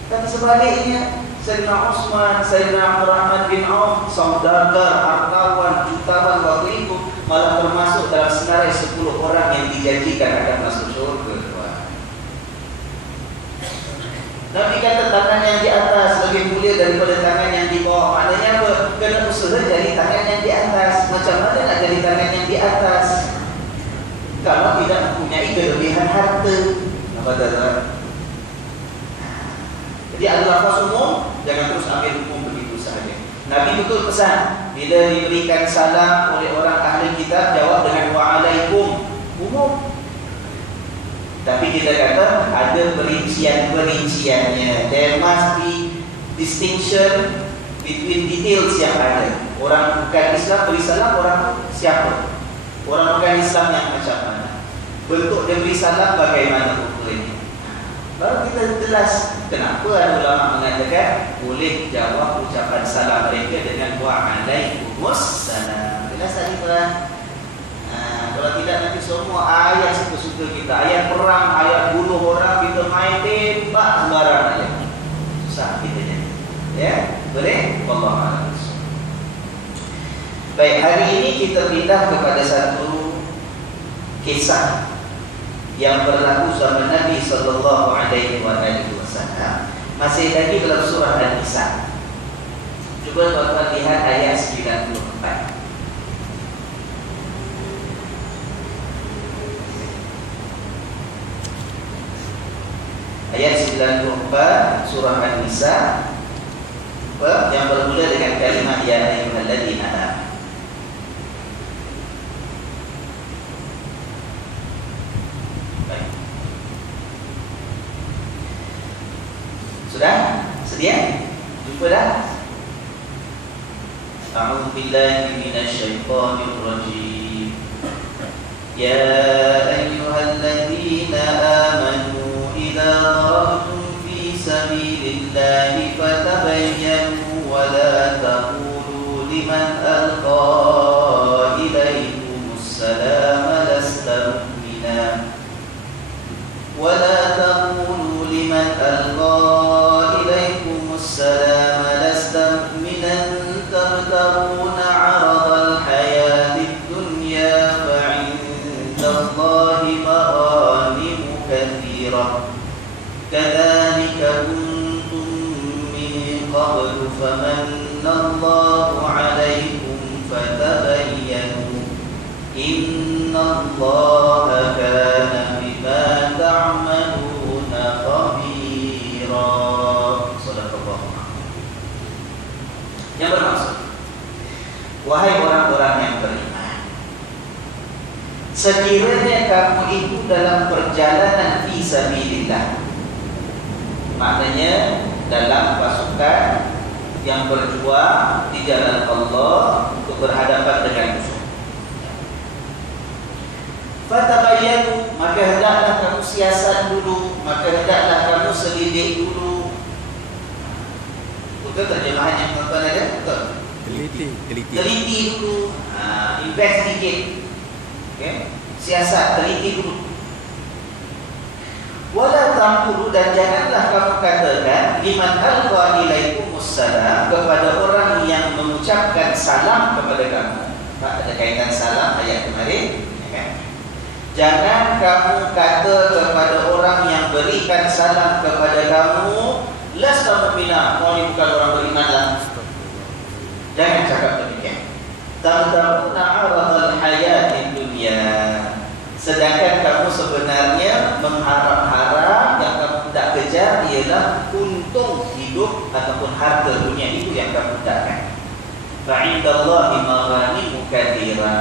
Tapi sebaliknya, Sayyidina Utsman, Sayyidina Abdul Rahman bin Auf, saudagar, hartawan, jutawan waktu itu malah termasuk dalam senarai 10 orang yang dijanjikan akan masuk surga. Nabi kata tangan yang di atas lebih mulia daripada tangan yang di bawah. Maknanya apa? Kena usaha jadi tangan yang di atas. Macam mana nak jadi tangan yang di atas kalau tidak mempunyai kelebihan harta? Apa tak? Jadi ada lafaz umum, jangan terus ambil hukum begitu sahaja. Nabi betul pesan, bila diberikan salam oleh orang ahli kitab, jawab dengan wa'alaikum, umum. Tapi kita kata ada perincian-perinciannya. There must be distinction between details yang ada. Orang bukan Islam beri salam, orang siapa? Orang bukan Islam yang macam mana? Bentuk dia beri salam bagaimana ukurnya? Baru kita jelas kenapa ada ulama mengatakan boleh jawab ucapan salam mereka dengan wa'alaikumussalam. Jelas tak kita? Kalau tidak nanti semua ayat suka-suka kita. Ayat perang, ayat bunuh orang, kita main tembak sembarang aja. Susah kita jadi. Ya, boleh? Wallahualam. Baik, hari ini kita pindah kepada satu kisah yang berlaku zaman Nabi sallallahu alaihi wasallam. Masih lagi dalam surah An-Nisa. Cuba tuan-tuan lihat ayat 94. Ayat 94 surah An-Nisa yang bermula dengan kalimat ya ayyuhalladzina amanu. Baik. Sudah? Sedia? Jumpa dah? A'udzu billahi minasyaitonir rajim. Ya ayyuhalladzina amanu إذا ضربتم في سبيل الله فتبينوا ولا تقولوا لمن ألقى إليكم السلام لست مؤمنا ولا تقولوا لمن ألقى إليكم السلام لست مؤمنا تبتغون عرض الحياة الدنيا فعند الله مغانم كثيرة كذلك كنتم من قبل فمن الله عليكم فتبينوا إن الله كان بما تعملون خبيرا. صدق الله. Yang bermaksud, wahai orang-orang yang beriman, sekiranya kamu itu dalam perjalanan fi sabilillah, maknanya dalam pasukan yang berjuang di jalan Allah untuk berhadapan dengan musuh. Fatabayyanu, maka hendaklah kamu siasat dulu, maka hendaklah kamu selidik dulu. Betul terjemahan yang tuan-tuan ada? Betul? Teliti dulu, investigate. Okay? Siasat, teliti dulu. Wala taqulu, dan janganlah kamu katakan liman alqa ilaikumussalam, kepada orang yang mengucapkan salam kepada kamu. Tak ada kaitan salam ayat kemarin, ya kan? Jangan kamu kata kepada orang yang berikan salam kepada kamu, lasta mu'mina, kau ni bukan orang beriman lah. Jangan cakap demikian. Tabtaguna 'aradal hayatid dunya, sedangkan harta dunia itu yang kamu takkan. Fa'indallahi maghanimu katsira.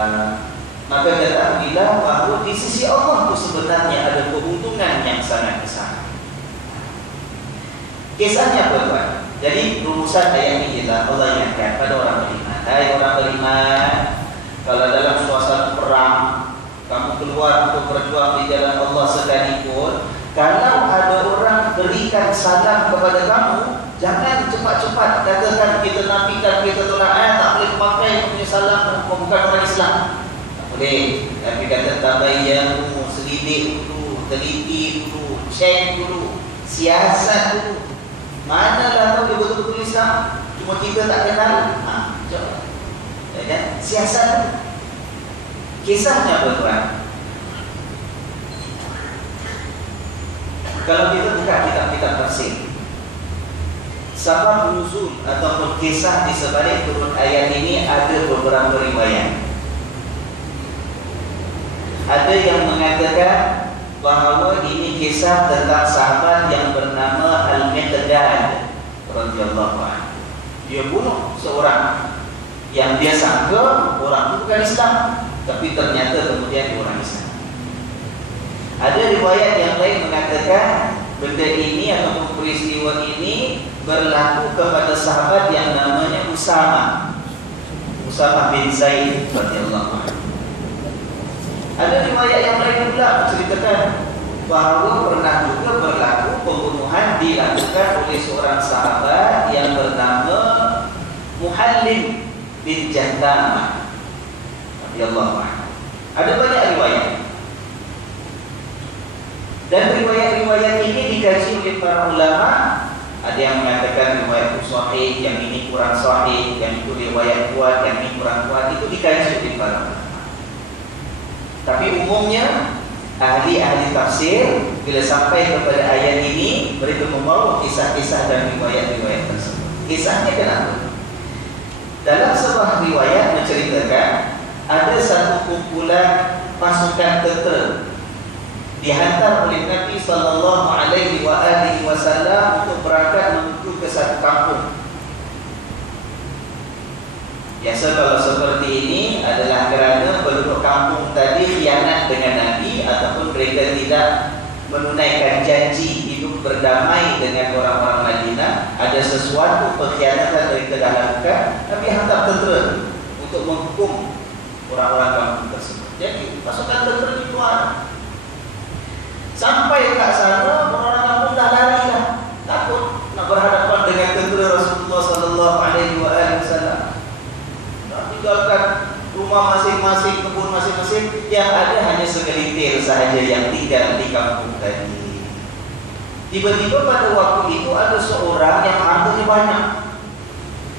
Maka ketahuilah bahawa di sisi Allah itu sebenarnya ada keuntungan yang sangat besar. Kisahnya apa tuan? Jadi rumusan ayat ini ialah Allah ingatkan pada orang beriman. Hai orang beriman, kalau dalam suasana perang kamu keluar untuk berjuang di jalan Allah sekalipun, kalau ada orang berikan salam kepada kamu, jangan cepat-cepat katakan kita nafikan, kita tolak, tak boleh pakai punya salam, bukan orang Islam. Tak boleh. Tapi kata tabayyanu, selidik dulu, teliti dulu, cek dulu, siasat dulu. Manalah tahu dia betul-betul Islam, cuma kita tak kenal. Coba. Ya kan? Siasat dulu. Kisahnya apa tuan? Kalau kita buka kitab-kitab tafsir, sebab nuzul ataupun kisah di sebalik turun ayat ini ada beberapa riwayat. Ada yang mengatakan bahawa ini kisah tentang sahabat yang bernama Al-Miqdad radhiyallahu anhu. Dia bunuh seorang yang dia sangka orang itu bukan Islam, tapi ternyata kemudian orang Islam. Ada riwayat yang lain mengatakan benda ini ataupun peristiwa ini berlaku kepada sahabat yang namanya Usama bin Zaid radhiyallahu anhu. Ada riwayat yang lain pula menceritakan bahawa pernah juga berlaku pembunuhan dilakukan oleh seorang sahabat yang bernama Muhallim bin Jahtamah radhiyallahu anhu. Ada banyak riwayat. Dan riwayat-riwayat ini dikaji oleh para ulama. Ada yang mengatakan riwayat itu sahih, yang ini kurang sahih, yang itu riwayat kuat, yang ini kurang kuat. Itu dikaji oleh para ulama. Tapi umumnya ahli-ahli tafsir bila sampai kepada ayat ini, mereka membawa kisah-kisah dan riwayat-riwayat tersebut. Kisahnya kenapa? Dalam sebuah riwayat menceritakan ada satu kumpulan pasukan tentera dihantar oleh Nabi sallallahu alaihi wasallam untuk berangkat menuju ke satu kampung. Biasa kalau seperti ini adalah kerana penduduk kampung tadi khianat dengan Nabi ataupun mereka tidak menunaikan janji hidup berdamai dengan orang-orang Madinah. Ada sesuatu pengkhianatan mereka dah lakukan, Nabi hantar tentera untuk menghukum orang-orang kampung tersebut. Jadi pasukan tentera itu sampai ke sana, orang-orang kampung dah lari dah, takut nak berhadapan dengan tentera Rasulullah sallallahu alaihi wasallam. Tinggalkan rumah masing-masing, kebun masing-masing, yang ada hanya segelintir sahaja yang tinggal di kampung tadi. Tiba-tiba pada waktu itu ada seorang yang hartanya banyak,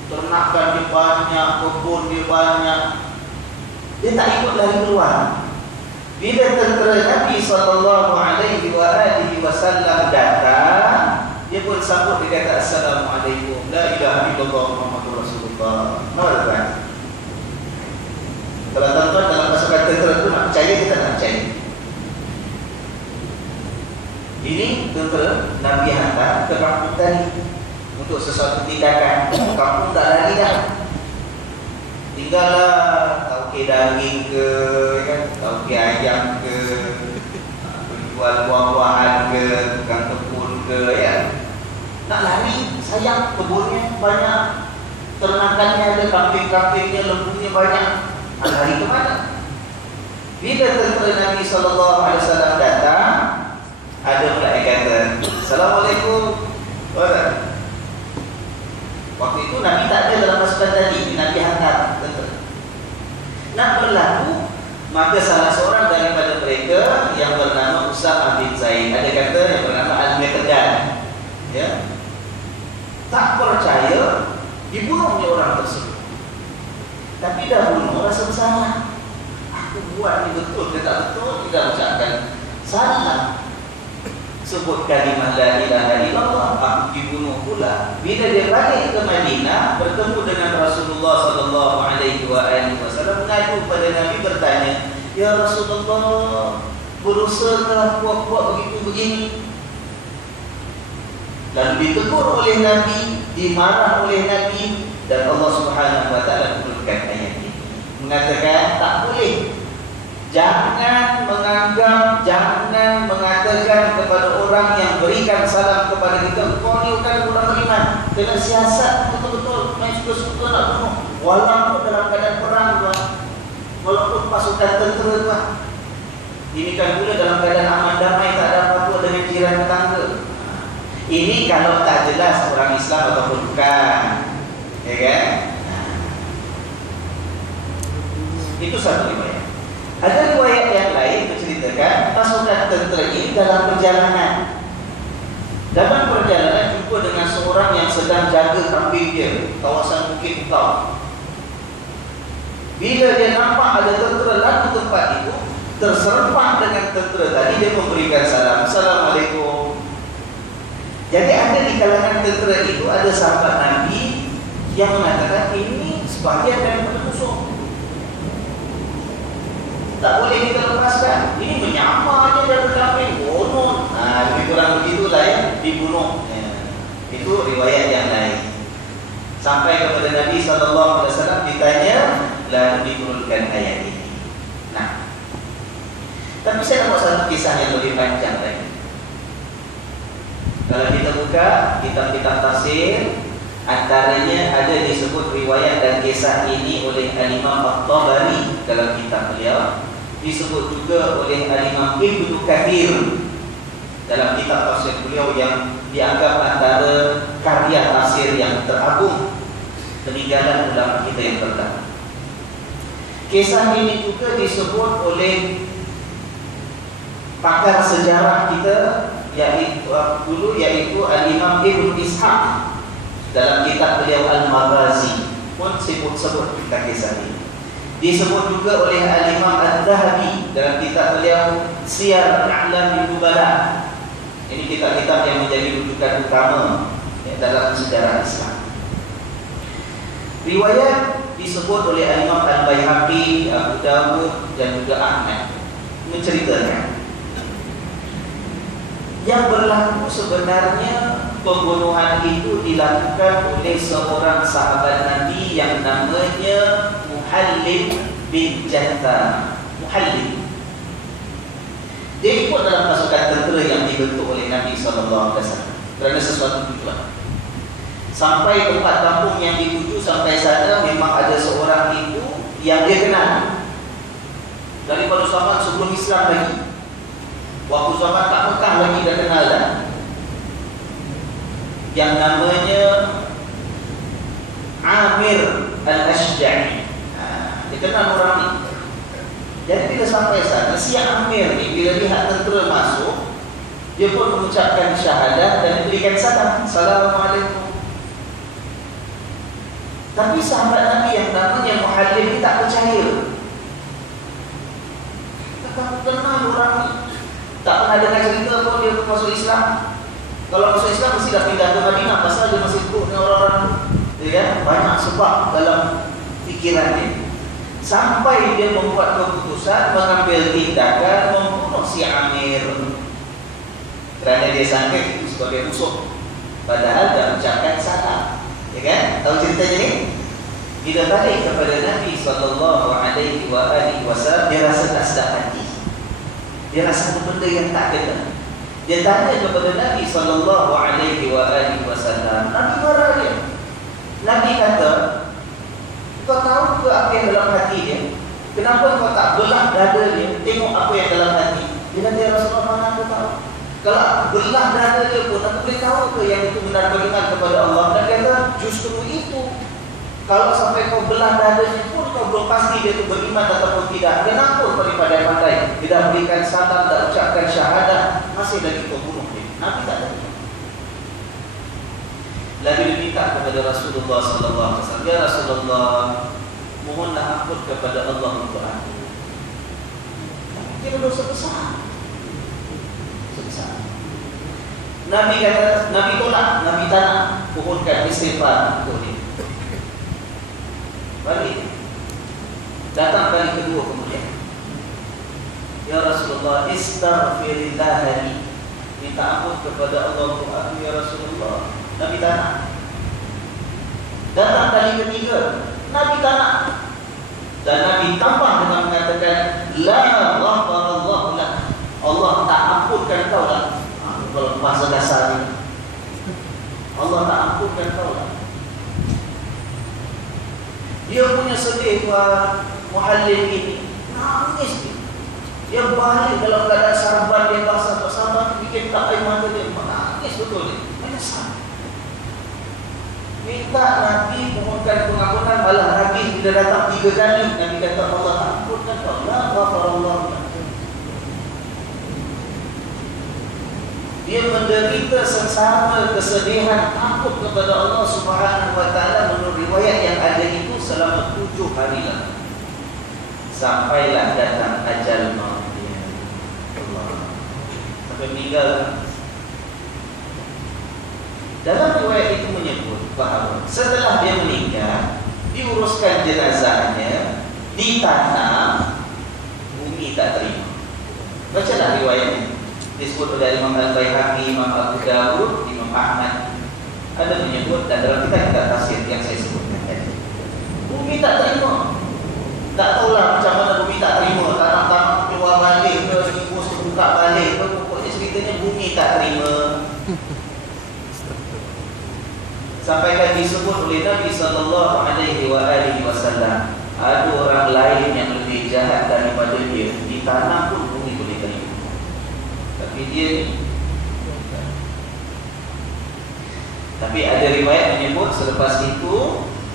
ternakan dia banyak, kebun dia banyak. Dia tak ikut lari keluar. Bila tentera Nabi sallallahu alaihi wasallam datang, dia pun sambut, dia kata assalamualaikum, la ilaha illallah Muhammadur Rasulullah. Nampak? Kalau tuan-tuan dalam pasukan tentera itu nak percaya, kita nak percaya. Ini tentera Nabi hantar ke kampung tadi untuk sesuatu tindakan. Kampung tak lari dah, tinggallah tauke daging ke, kan, tauke ayam ke, penjual buah-buahan ke, tukang kebun ke, ya. Nak lari, sayang kebunnya banyak, ternakannya ada, kambing-kambingnya, lembunya banyak. Nak lari ke mana? Bila tentera Nabi SAW datang, ada pula yang kata assalamualaikum. Waktu itu Nabi tak ada dalam pasukan tadi, Nabi hantar tentera. Nak berlaku, maka salah seorang daripada mereka yang bernama Usama bin Zaid, ada kata yang bernama Al-Miqdad, ya, tak percaya dibunuhnya orang tersebut. Tapi dah bunuh, rasa bersalah. Aku buat ni betul ke tak betul? Kita ucapkan salah, sebut kalimah la ilaha illallah, aku dibunuh pula. Bila dia balik ke Madinah, bertemu dengan Rasulullah sallallahu alaihi wasallam, mengadu pada Nabi, bertanya, ya Rasulullah, berusahakah buat-buat begitu begini? Lalu ditegur oleh Nabi, dimarah oleh Nabi, dan Allah Subhanahu wa taala turunkan ayat ini mengatakan tak boleh. Jangan menganggap, jangan mengatakan kepada orang yang berikan salam kepada kita, kau ni bukan orang beriman. Kena siasat betul-betul, main suka-suka nak bunuh. Walaupun dalam keadaan perang tuan, walaupun pasukan tentera tuan. Ini kan pula dalam keadaan aman damai, tak ada apa-apa dengan jiran tetangga. Ini kalau tak jelas orang Islam ataupun bukan, ya kan? Itu satu riwayat. Ada riwayat yang lain menceritakan pasukan tentera ini dalam perjalanan. Dalam perjalanan jumpa dengan seorang yang sedang jaga kambing dia, kawasan Bukit Bukau. Bila dia nampak ada tentera lalu tempat itu, terserempak dengan tentera tadi, dia memberikan salam, Assalamualaikum. Jadi ada di kalangan tentera itu ada sahabat Nabi yang mengatakan ini sebahagian daripada musuh, tak boleh kita lepaskan. Ini menyamar aja dari kambing, bunuh. Lebih kurang begitulah ya, dibunuh. Itu riwayat yang lain. Sampai kepada Nabi SAW ditanya, lalu diturunkan ayat ini. Nah, tapi saya nak buat satu kisah yang lebih panjang lagi. Kalau kita buka kitab-kitab tafsir, antaranya ada disebut riwayat dan kisah ini oleh Al-Imam At-Tabari dalam kitab beliau, disebut juga oleh Al-Imam Ibnu Katsir dalam kitab tafsir beliau yang dianggap antara karya tafsir yang teragung peninggalan ulama kita yang terdahulu. Kisah ini juga disebut oleh pakar sejarah kita yaitu Al-Imam Ibnu Ishaq dalam kitab beliau Al-Maghazi pun sebut tentang kisah ini. Disebut juga oleh Al-Imam Al-Dhahabi dalam kitab beliau Siyar A'lam Nubala. Ini kitab-kitab yang menjadi rujukan utama dalam sejarah Islam. Riwayat disebut oleh Al-Imam Al-Baihaqi, Abu Dawud dan juga Ahmad menceritakan yang berlaku sebenarnya pembunuhan itu dilakukan oleh seorang sahabat Nabi yang namanya Muhallim bin Jahtam. Muhallim, dia ikut dalam pasukan tentera yang dibentuk oleh Nabi SAW kerana sesuatu tujuan. Sampai tempat kampung yang dituju, sampai sana memang ada seorang itu yang dia kenal daripada zaman sebelum Islam lagi. Waktu zaman tak Mekah lagi dah kenal dah. Yang namanya Amir Al-Ashja'i. Dia kenal orang ni. Jadi bila sampai sana, si Amir ni bila lihat tentera masuk, dia pun mengucapkan syahadat dan berikan salam, Assalamualaikum. Tapi sahabat Nabi yang namanya Muhallim ni tak percaya. Tak kenal orang ni, tak pernah dengar cerita pun dia masuk Islam. Kalau masuk Islam mesti dah pindah ke Madinah, pasal dia masih ikut dengan orang-orang, ya kan? Banyak sebab dalam fikiran dia. Sampai dia membuat keputusan mengambil tindakan membunuh si Amir kerana dia sangka itu sebagai musuh, padahal dia ucapkan salam, ya kan? Tahu ceritanya ni? Bila balik kepada Nabi SAW, dia rasa tak sedap hati. Dia rasa ada benda yang tak kena. Dia tanya kepada Nabi SAW. Nabi marah dia. Nabi kata, kau tahu ke apa yang dalam hati dia? Kenapa kau tak belah dada dia? Tengok apa yang dalam hati. Dia kata, ya Rasulullah, mana aku tahu? Kalau aku belah dada dia pun, aku boleh tahu ke yang itu benar beriman kepada Allah? Dan dia kata, justru itu. Kalau sampai kau belah dadanya pun, kau belum pasti dia itu beriman ataupun tidak. Kenapa kau pandai-pandai? Dia dah berikan salam, dah ucapkan syahadat, masih lagi kau bunuh dia. Nabi tak ada. Lalu dia minta kepada Rasulullah SAW, ya Rasulullah, mohonlah ampun kepada Allah untuk aku. Dia berdosa besar. Sebesar. Nabi kata, Nabi tolak, Nabi tak nak mohonkan istighfar untuk dia. Balik. Datang kali kedua kemudian, ya Rasulullah, istaghfirillah li. Minta ampun kepada Allah untuk aku, ya Rasulullah. Nabi tak nak. Datang kali ketiga, Nabi tak nak. Dan Nabi tambah dengan mengatakan, la ghafarallahu lak. Allah tak ampunkan kau lah. Kalau bahasa dasarnya, Allah tak ampunkan kau lah. Dia punya sedih Muhallim ini, nangis dia. Dia balik dalam keadaan sahabat dia, sahabat bikin tak air mata dia, nangis betul dia, menyesal. Minta Nabi mohonkan pengampunan, malah Nabi sudah datang 3 kali. Nabi kata, Allah ampunkan kau, la ghafarallahu lak. Dia menderita sengsara, kesedihan, takut kepada Allah Subhanahu wa taala menurut riwayat yang ada itu selama 7 hari lama. Sampailah datang ajal maut dia. Allah. Sampai meninggal. Dalam riwayat itu menyebut bahawa setelah dia meninggal, diuruskan jenazahnya, ditanam, bumi tak terima. Bacalah riwayatnya. Disebut oleh Imam Al-Baihaqi, Imam Abu Dawud, Imam Ahmad. Ada menyebut, dan dalam kitab tafsir yang saya sebutkan tadi, bumi tak terima. Tak tahulah macam mana bumi tak terima. Tanam-tanam keluar balik ke, tikus buka balik ke, pokoknya ceritanya bumi tak terima. Sampaikan disebut oleh Nabi SAW, ada orang lain yang lebih jahat daripada dia, ditanam pun bumi boleh terima. Tapi dia ni. Tapi ada riwayat menyebut selepas itu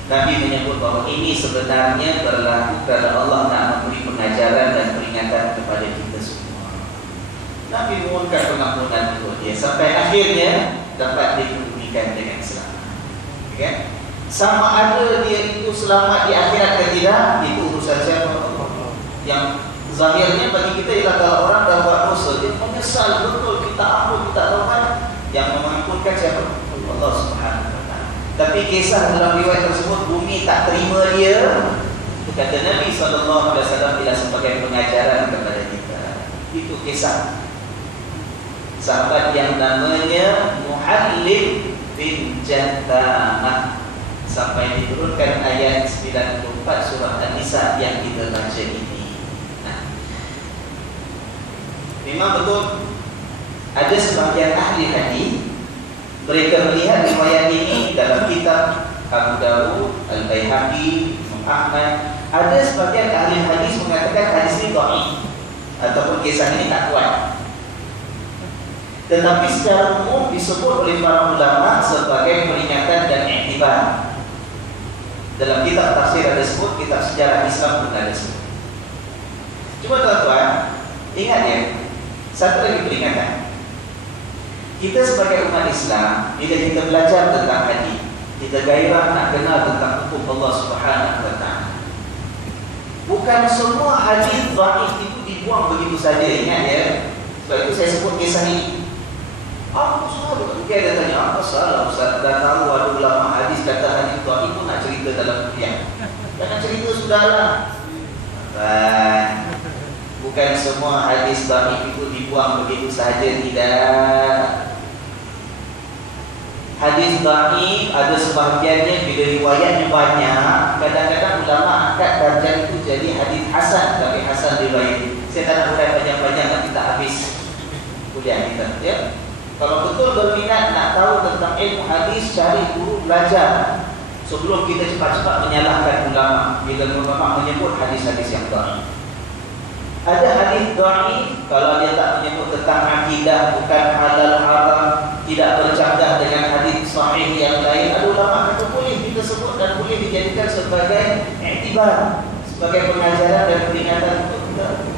Nabi menyebut bahawa ini sebenarnya berlaku kerana Allah nak memberi pengajaran dan peringatan kepada kita semua. Nabi mohonkan pengampunan untuk dia sampai akhirnya dapat dikebumikan dengan selamat. Okay? Sama ada dia itu selamat di akhirat atau tidak, itu urusan siapa? Yang zahirnya bagi kita ialah kalau orang dah buat dosa, dia menyesal betul, kita ampun, kita taubat. Yang mengampunkan siapa? Allah Subhanahu wa taala. Tapi kisah dalam riwayat tersebut bumi tak terima dia. Kata Nabi SAW ialah sebagai pengajaran kepada kita. Itu kisah sahabat yang namanya Muhallim bin Jathamah, sampai diturunkan ayat 94 surah An-Nisa yang kita baca ini. Memang betul ada sebagian ahli hadis mereka melihat riwayat ini dalam kitab Abu Dawud, Al-Baihaqi, Imam Ahmad. Ada sebagian ahli hadis mengatakan hadis ini dhaif ataupun kisah ini tak kuat. Tetapi secara umum disebut oleh para ulama sebagai peringatan dan iktibar. Dalam kitab tafsir ada sebut, kitab sejarah Islam pun ada sebut. Cuma tuan-tuan, ingat ya, satu lagi peringatan. Kita sebagai umat Islam, bila kita belajar tentang hadis, kita gairah nak kenal tentang hukum Allah Subhanahu wa taala. Bukan semua hadis dhaif itu dibuang begitu saja, ingat ya. Sebab itu saya sebut kisah ini. Apa salah? Mungkin ada tanya, apa salah Ustaz? Dah tahu ada ulama hadis kata hadis dhaif pun nak cerita dalam kuliah. Jangan cerita sudahlah. Bukan semua hadis dhaif itu dibuang begitu saja, tidak. Hadis dhaif ada sebahagiannya bila riwayatnya banyak, kadang-kadang ulama angkat darjah itu jadi hadis hasan, tapi hasan riwayat. Saya tak nak uraikan panjang-panjang, nanti tak habis kuliah kita, ya. Kalau betul berminat nak tahu tentang ilmu hadis, cari guru, belajar sebelum kita cepat-cepat menyalahkan ulama bila ulama menyebut hadis-hadis yang dhaif. Ada hadis dhaif kalau dia tak menyebut tentang akidah, bukan halal haram, tidak bercanggah dengan hadis sahih yang lain. Ada ulama kata boleh kita sebut dan boleh dijadikan sebagai iktibar, sebagai pengajaran dan peringatan untuk kita.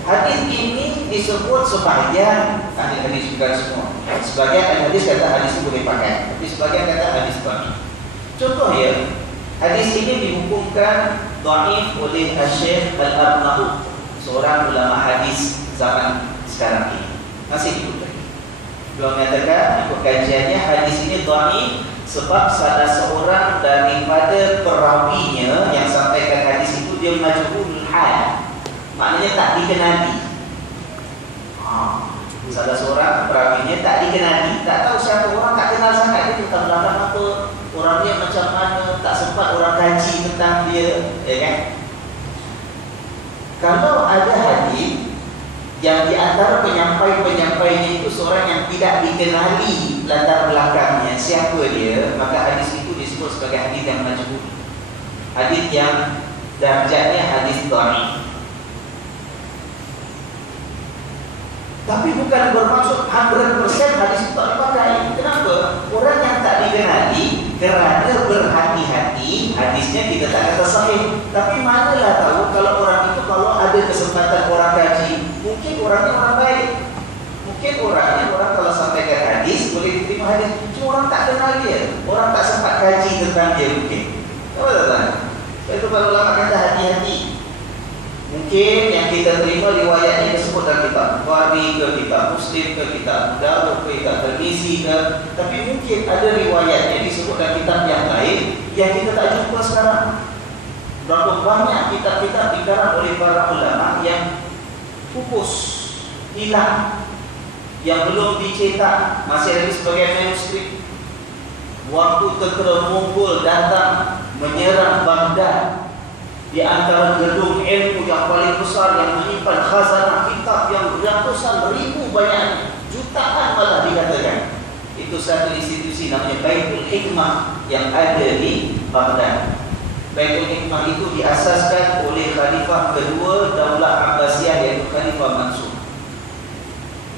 Hadis ini disebut sebahagian ahli hadis, bukan semua. Sebagian ahli hadis kata hadis itu boleh pakai, tapi sebagian kata hadis dhaif. Contoh ya, hadis ini dihukumkan dhaif oleh Syekh Al-Arnaud, seorang ulama hadis zaman sekarang ini. Masih dihukum. Beliau mengatakan ikut kajiannya hadis ini dhaif sebab salah seorang daripada perawinya yang sampaikan hadis itu dia majhulul hal, maknanya tak dikenali. Salah seorang perawinya tak dikenali, tak tahu siapa orang, tak kenal sangat, dia latar belakang apa, orangnya macam mana, tak sempat orang kaji tentang dia, ya kan? Kalau ada hadis yang di antara penyampai-penyampainya itu seorang yang tidak dikenali latar belakangnya, siapa dia, maka hadis itu disebut sebagai hadis yang majhul. Hadis yang darjatnya hadis dhaif. Tapi bukan bermaksud 100% hadis itu tak dipakai. Kenapa? Orang yang tak dikenali, kerana berhati-hati, hadisnya kita tak kata sahih. Tapi manalah tahu kalau orang itu, kalau ada kesempatan orang kaji, mungkin orangnya orang baik, mungkin orangnya orang kalau sampaikan hadis boleh diterima hadis, cuma orang tak kenal dia, orang tak sempat kaji tentang dia mungkin. Tahu tak? Itu kalau ulama kata hati-hati. Mungkin yang kita terima riwayatnya disebut dalam kitab Bukhari ke, kitab Muslim ke, kitab Abu Dawud ke, kitab Tirmizi ke, tapi mungkin ada riwayatnya disebut dalam kitab yang lain yang kita tak jumpa sekarang. Berapa banyak kitab-kitab dikarang oleh para ulama yang pupus, hilang, yang belum dicetak, masih ada sebagai manuskrip. Waktu tentera Mongol datang menyerang Baghdad, di antara gedung ilmu yang paling besar yang menyimpan khazanah kitab yang ratusan ribu banyaknya, jutaan malah dikatakan, itu satu institusi namanya Baitul Hikmah yang ada di Baghdad. Baitul Hikmah itu diasaskan oleh Khalifah kedua Daulah Abbasiyah, yaitu Khalifah Mansur.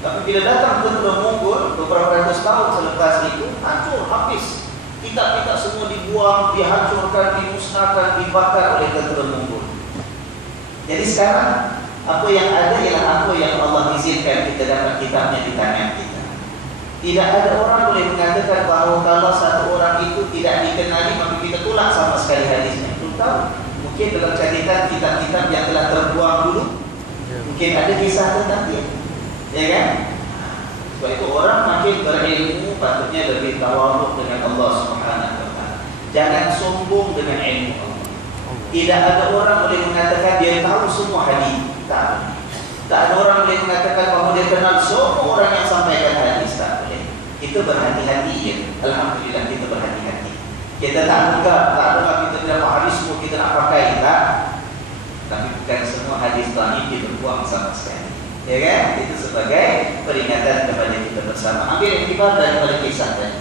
Tapi bila datang tentera Mongol beberapa ratus tahun selepas itu, hancur habis. Kitab-kitab semua dibuang, dihancurkan, dimusnahkan, dibakar oleh tentera Mongol. Jadi sekarang apa yang ada ialah apa yang Allah izinkan kita dapat kitabnya di tangan kita. Tidak ada orang boleh mengatakan bahawa kalau satu orang itu tidak dikenali maka kita tolak sama sekali hadisnya. Tahu? Mungkin dalam catatan kitab-kitab yang telah terbuang dulu, mungkin ada kisah tentang dia, ya kan? Sebab itu orang makin berilmu patutnya lebih tawaduk dengan Allah Subhanahu Wa Taala. Jangan sombong dengan ilmu Allah. Tidak ada orang boleh mengatakan dia tahu semua hadis. Tak. Tak ada orang boleh mengatakan bahawa dia kenal semua orang yang sampaikan hadis. Tak boleh. Kita berhati-hati ya. Alhamdulillah kita berhati-hati. Kita tak anggap, tak anggap kita dapat hadis semua kita nak pakai, tak. Tapi bukan semua hadis dhaif dibuang sama sekali. Ya kan? Itu sebagai peringatan kepada kita bersama. Ambil iktibar daripada kisah tadi.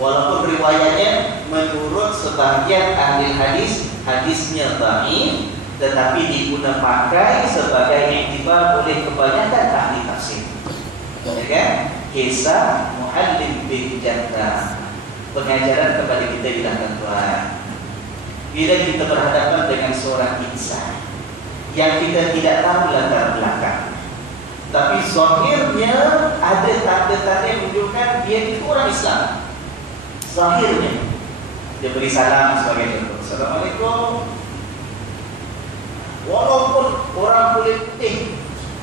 Walaupun riwayatnya menurut sebahagian ahli hadis, hadisnya dhaif, tetapi digunakan pakai sebagai iktibar oleh kebanyakan ahli tafsir. Ya kan? Kisah Muhallim bin Jaddah, pengajaran kepada kita bilangkan Tuhan. Bila kita berhadapan dengan seorang insan yang kita tidak tahu latar belakang, tapi zahirnya ada tanda-tanda yang menunjukkan dia itu orang Islam. Zahirnya dia beri salam sebagai contoh, Assalamualaikum. Walaupun orang kulit putih,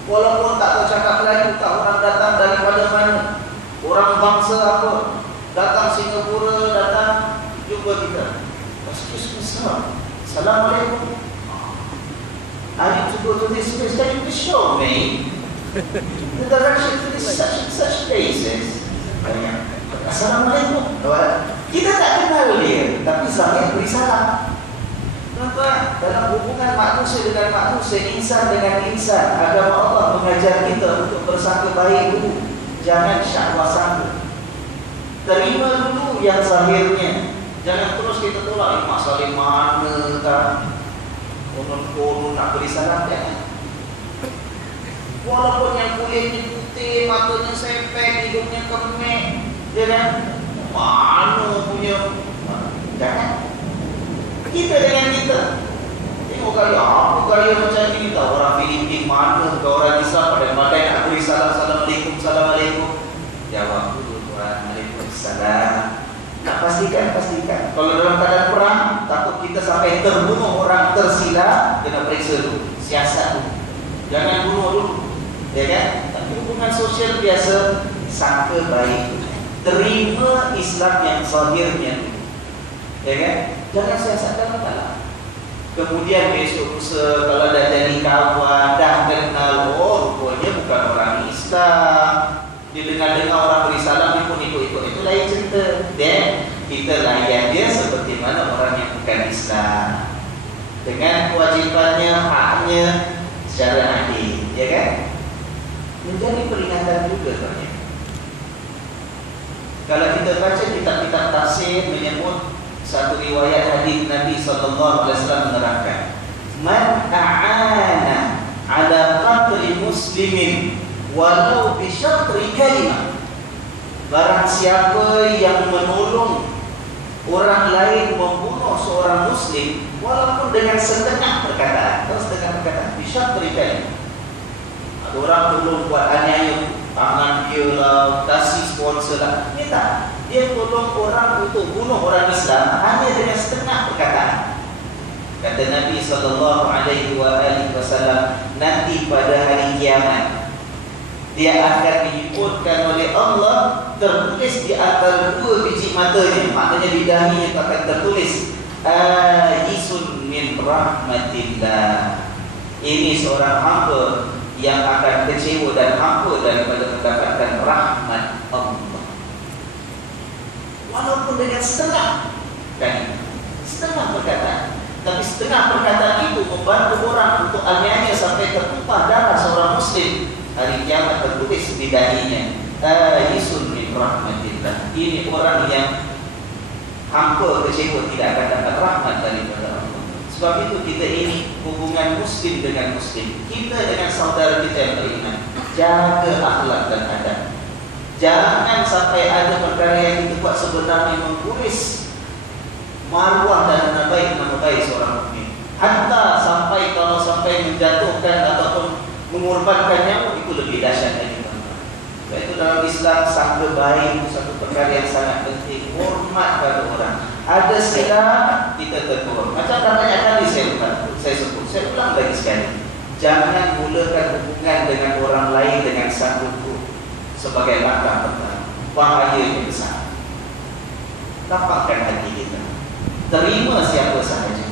walaupun tak tahu cakap Melayu, tak orang datang daripada mana, orang bangsa apa, datang Singapura, datang jumpa kita. Excuse me sir, Assalamualaikum. I need to go to this place. Can you please show me the direction to this such places? Assalamualaikum. Kita tak kenal dia, tapi saya beri salam. Kenapa? Dalam hubungan manusia dengan manusia, insan dengan insan, agama Allah mengajar kita untuk bersangka baik dulu. Jangan syahwat sangka. Terima dulu yang zahirnya. Jangan terus kita tolak masalah mana tak. Konon-konon nak beri salam, jangan. Walaupun yang kulitnya putih, matanya sepek, hidungnya kemek, dia kan? Mana punya? Jangan. Kita dengan kita. Tengok gaya apa gaya macam ni, tak orang Filipin mana, ke orang Islam pada mana nak beri salam, Assalamualaikum, Assalamualaikum. Jawab dulu Tuhan, Waalaikumsalam. Nak pastikan. Kalau dalam keadaan perang, takut kita sampai terbunuh orang, tersilap, kena periksa dulu, siasat dulu. Jangan bunuh dulu, ya kan? Tapi hubungan sosial biasa, sangka baik. Terima Islam yang zahirnya, ya kan? Jangan siasat dalam. Kemudian besok lusa kalau dah jadi kawan, dah kenal, oh rupanya bukan orang Islam. Dia dengar orang beri salam, dia pun ikut-ikut. Itu lain cerita. Dan dengan kewajibannya, haknya secara adil, ya kan? Menjadi peringatan juga banyak. Kalau kita baca kitab-kitab tafsir menyebut satu riwayat hadis Nabi sallallahu alaihi wasallam menerangkan, "Man a'ana 'ala qatli muslimin walau bi syatri kalimah." Barang siapa yang menolong orang lain membunuh seorang muslim walaupun dengan setengah perkataan, atau setengah perkataan, bi syatri kalimah. Ada orang tolong buat aniaya, tangan dia lah, kasih sponsor lah, dia tak. Dia tolong orang untuk bunuh orang Islam hanya dengan setengah perkataan. Kata Nabi SAW, nanti pada hari kiamat dia akan dijemputkan oleh Allah, tertulis di antara dua biji matanya, maknanya di dahinya akan tertulis aisun min rahmatillah. Ini seorang hamba yang akan kecewa dan hamba daripada mendapatkan rahmat Allah. Walaupun dengan setengah setengah perkataan, tapi setengah perkataan itu membantu orang untuk aniaya sampai tertumpah darah seorang muslim. Hari kiamat tertulis di dahinya aisun min rahmatillah. Ini orang yang hampa kecewa tidak akan dapat rahmat daripada Allah. Sebab itu kita ini hubungan muslim dengan muslim, kita dengan saudara kita yang beriman, jaga akhlak dan adab. Jangan sampai ada perkara yang kita buat sebenarnya mengguris maruah dan nama baik seorang mukmin. Hatta sampai kalau sampai menjatuhkan ataupun mengorbankan nyawa, itu lebih dahsyat lagi. Itu dalam Islam sangka baik itu satu perkara yang sangat penting. Hormat pada orang. Ada silap kita tegur. Macam banyak kali saya sebut, saya ulang lagi sekali. Jangan mulakan hubungan dengan orang lain dengan sanggup sebagai langkah pertama. Bahaya yang besar. Lapangkan hati kita. Terima siapa sahaja.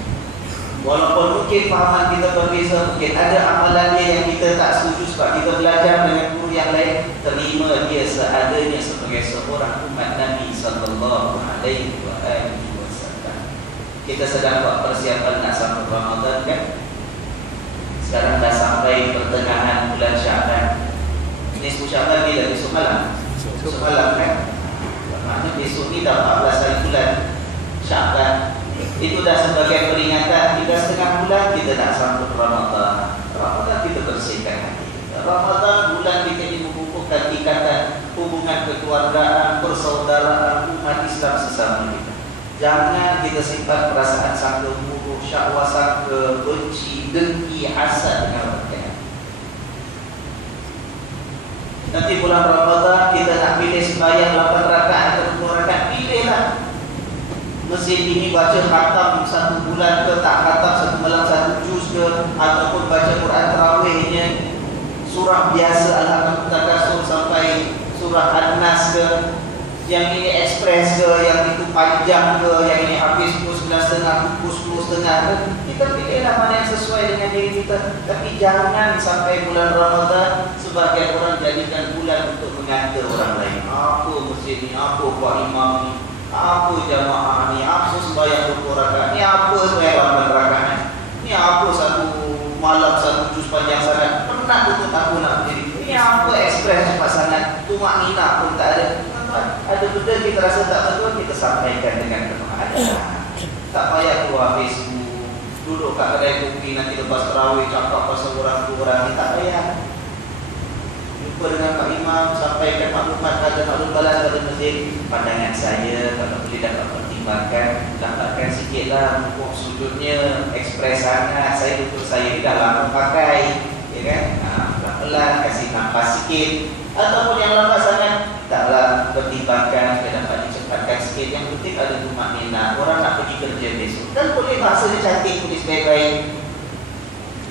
Walaupun mungkin fahaman kita berbeza, mungkin ada amalan dia yang kita tak setuju sebab kita belajar dengan guru yang lain, terima dia seadanya sebagai seorang umat Nabi sallallahu alaihi wasallam. Kita sedang buat persiapan nak sambut Ramadan kan? Sekarang dah sampai pertengahan bulan Syaban. Nisfu Syaban ni dah besok malam. Besok malam kan? Maknanya besok ni dah 14 hari bulan Syaban. Itu dah sebagai peringatan kita setengah bulan kita nak sambut Ramadan. Ramadan kita bersihkan hati. Ramadan bulan kita ini mengukuhkan ikatan hubungan kekeluargaan, persaudaraan umat Islam sesama kita. Jangan kita simpan perasaan sangka buruk, syahwat sangka, benci, dengki, hasad dengan orang lain. Nanti bulan Ramadan kita nak pilih sembahyang 8 rakaat atau 2 rakaat, pilihlah. Masjid ini baca khatam 1 bulan ke, tak khatam 1 malam 1 juz ke, ataupun baca Quran tarawihnya surah biasa Al-Takasur sampai surah An-Nas ke, yang ini ekspres ke, yang itu panjang ke, yang ini habis pukul 9.30, pukul 10.30 ke. Kita pilihlah mana yang sesuai dengan diri kita. Tapi jangan sampai bulan Ramadan sebagai orang jadikan bulan untuk mengata orang lain. Apa masjid ni, apa Pak Imam ni, apa jamaah ni, apa sembahyang 20 rakaat ni, apa sembahyang 8 rakaat ni, apa 1 malam 1 juz panjang sangat, penat untuk aku nak berdiri. Ini apa ekspres cepat sangat, tumak nina pun tak ada. Ada benda kita rasa tak betul, kita sampaikan dengan keadaan. Tak payah keluar Facebook, duduk kat kedai kopi, nanti lepas tarawih cakap pasal orang-orang ni, tak payah. Jumpa dengan Pak Imam, sampaikan maklumat, ada maklum balas pada masjid. Pandangan saya, kalau boleh dapat pertimbangkan, dapatkan sikitlah rukuk sujudnya, ekspres sangat. Saya betul saya dah lama pakai, ya kan? Pelan-pelan, kasih nafas sikit. Ataupun yang lambat sangat, taklah pertimbangkan supaya dapat dicepatkan sikit. Yang penting ada tumak nina, orang nak pergi kerja besok. Dan boleh bahasanya cantik, tulis baik-baik.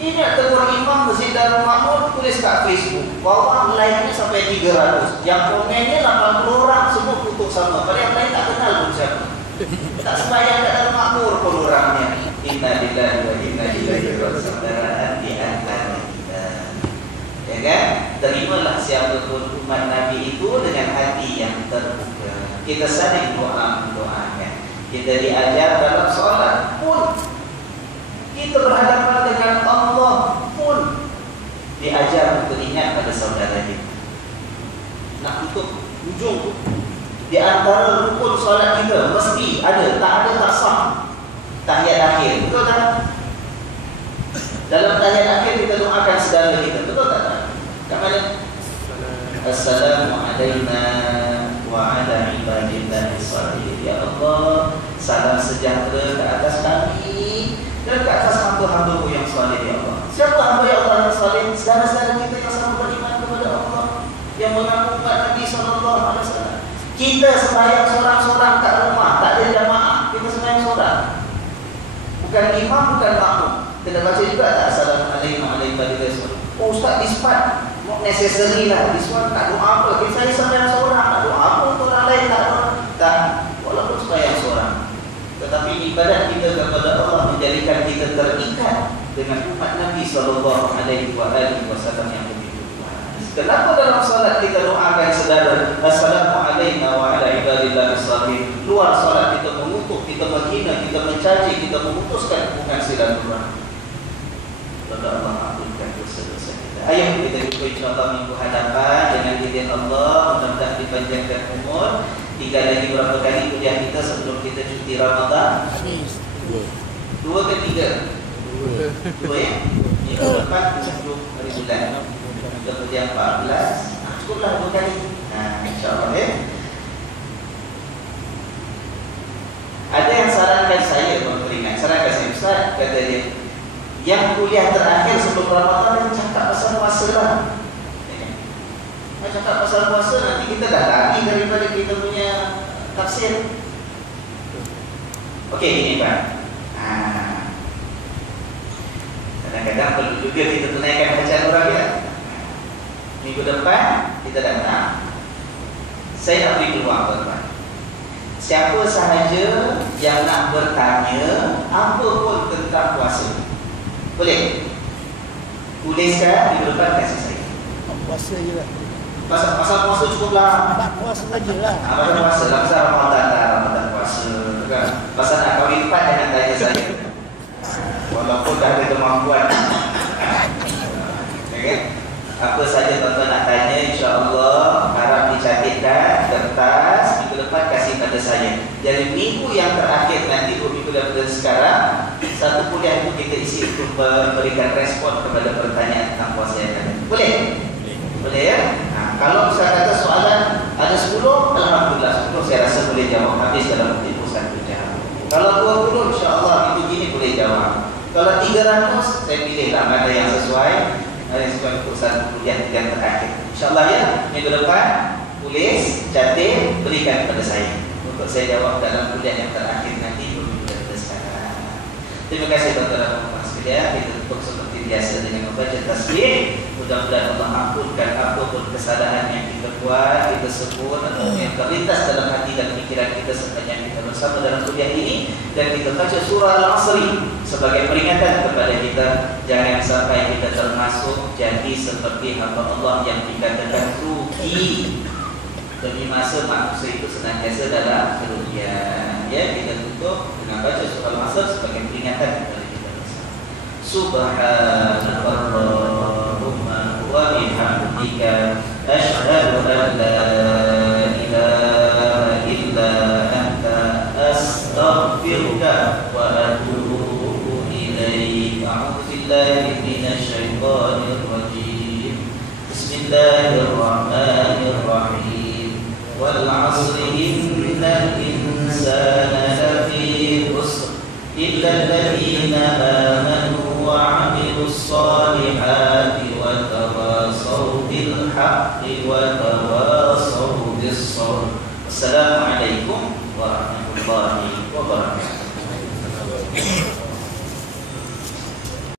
Ini nak tegur imam Masjid Darul Makmur, tulis kat Facebook. Bawah like-nya sampai 300. Yang komennya 80 orang, semua tutup sama. Padahal yang lain tak kenal pun siapa. Tak sembahyang kat Darul Makmur pun orangnya. Inna lillahi wa inna ilaihi raji'un. Saudaraan di antara kita. Ya kan? Terimalah siapapun umat Nabi itu dengan hati yang terbuka. Kita saling doa mendoakan. Kita diajar dalam solat pun kita kita berhadapan dengan Allah pun diajar untuk ingat pada saudara kita. Nak tutup ujung di antara rukun solat kita mesti ada, tak ada tak sah tahiyat akhir, betul tak? Dalam tahiyat akhir kita doakan saudara kita, betul tak? Kat mana? Assalamualaikum wa ala ibadillahi shalihin. Ya Allah, salam sejahtera ke atas kami dan ke atas hamba-hamba-Mu yang saleh, ya Allah. Siapa hamba ya Allah yang saleh? Saudara-saudara kita yang sama beriman kepada Allah, yang mengaku umat Nabi SAW. Kita sembahyang seorang-seorang kat rumah, tak ada jamaah, kita sembahyang seorang. Bukan imam, bukan makmum. Kita baca juga tak Assalamualaikum warahmatullahi wabarakatuh. Oh Ustaz, dispat not necessary lah. This one tak doa apa. Saya sembahyang seorang, tak doa apa untuk orang lain, tak doa. Tak, walaupun sembahyang seorang. Tetapi ibadat kita kepada Allah menjadikan kita terikat dengan umat Nabi SAW yang begitu kuat. Kenapa dalam salat kita doakan saudara Assalamualaikum wa ala ibadillahi shalihin? Luar salat kita mengutuk, kita menghina, kita mencaci, kita memutuskan hubungan silaturahmi. Kepada Allah ampunkan dosa-dosa kita. Ayo kita jumpa insyaAllah minggu hadapan dengan izin Allah, mudah-mudahan dipanjangkan umur. Tinggal lagi berapa kali kuliah kita sebelum kita cuti Ramadan? Dua ke tiga? Dua ya? Minggu depan 10 hari bulan. Kemudian 14. Cukuplah 2 kali. InsyaAllah ya. Ada yang sarankan saya, memberikan sarankan saya, Ustaz, kata dia, yang kuliah terakhir sebelum Ramadan dia cakap pasal puasa lah. Dia cakap pasal puasa, nanti kita dah lari daripada kita punya tafsir. Okey, ini Pak. Kadang-kadang perlu juga kita tunaikan bacaan orang ya. Minggu depan kita datang. Saya nak beri peluang tuan-tuan. Siapa sahaja yang nak bertanya apa pun tentang puasa, boleh? Tuliskan minggu depan kasih saya. Puasa je lah. Pasal puasa cukuplah. Puasa saja lah. Pasal puasa lah. Pasal Ramadan puasa kan. Pasal nak kahwin 4 jangan tanya saya. Walaupun dah ada kemampuan. Okay? Apa saja tuan-tuan nak tanya, insya-Allah harap dicatatkan kertas, minggu depan kasih pada saya. Jadi minggu yang terakhir nanti 2 minggu daripada sekarang, satu kuliah itu kita isi untuk memberikan respon kepada pertanyaan tentang puasa yang ada. Boleh? Boleh ya? Kalau misalnya kata soalan ada 10, alhamdulillah 10 saya rasa boleh jawab habis dalam tempoh 1 jam. Kalau 20 insya-Allah itu gini boleh jawab. Kalau 300 saya pilihlah mana yang sesuai. Ada sesuai untuk satu kuliah yang terakhir. InsyaAllah ya, minggu depan tulis, catat, berikan kepada saya untuk saya jawab dalam kuliah yang terakhir nanti 2 minggu daripada sekarang. Terima kasih tuan-tuan dan puan-puan sekalian. Kita tutup seperti biasa dengan membaca tasbih. Mudah-mudahan Allah ampunkan apapun kesalahan yang kita buat, kita sebut atau yang terlintas dalam hati dan pikiran kita sepanjang kita bersama dalam kuliah ini. Dan kita baca surah Al-Asri sebagai peringatan kepada kita, jangan sampai kita termasuk jadi seperti hamba Allah yang dikatakan rugi demi masa manusia itu senantiasa dalam kerugian. Ya, kita tutup dengan baca surah Al-Asr sebagai peringatan kepada kita bersama. Subhanallahumma wa bihamdika asyhadu an la ilaha illa anta astaghfiruka wa atubu ilaik. A'udzu billahi minasy syaithanir rajim. Bismillahirrahmanirrahim. Wal 'asri innal insana lafi khusr illa alladziina aamanu wa 'amilus shalihati wa tawassaw bil haqqi wa tawassaw bis sabr. Assalamualaikum warahmatullahi wabarakatuh.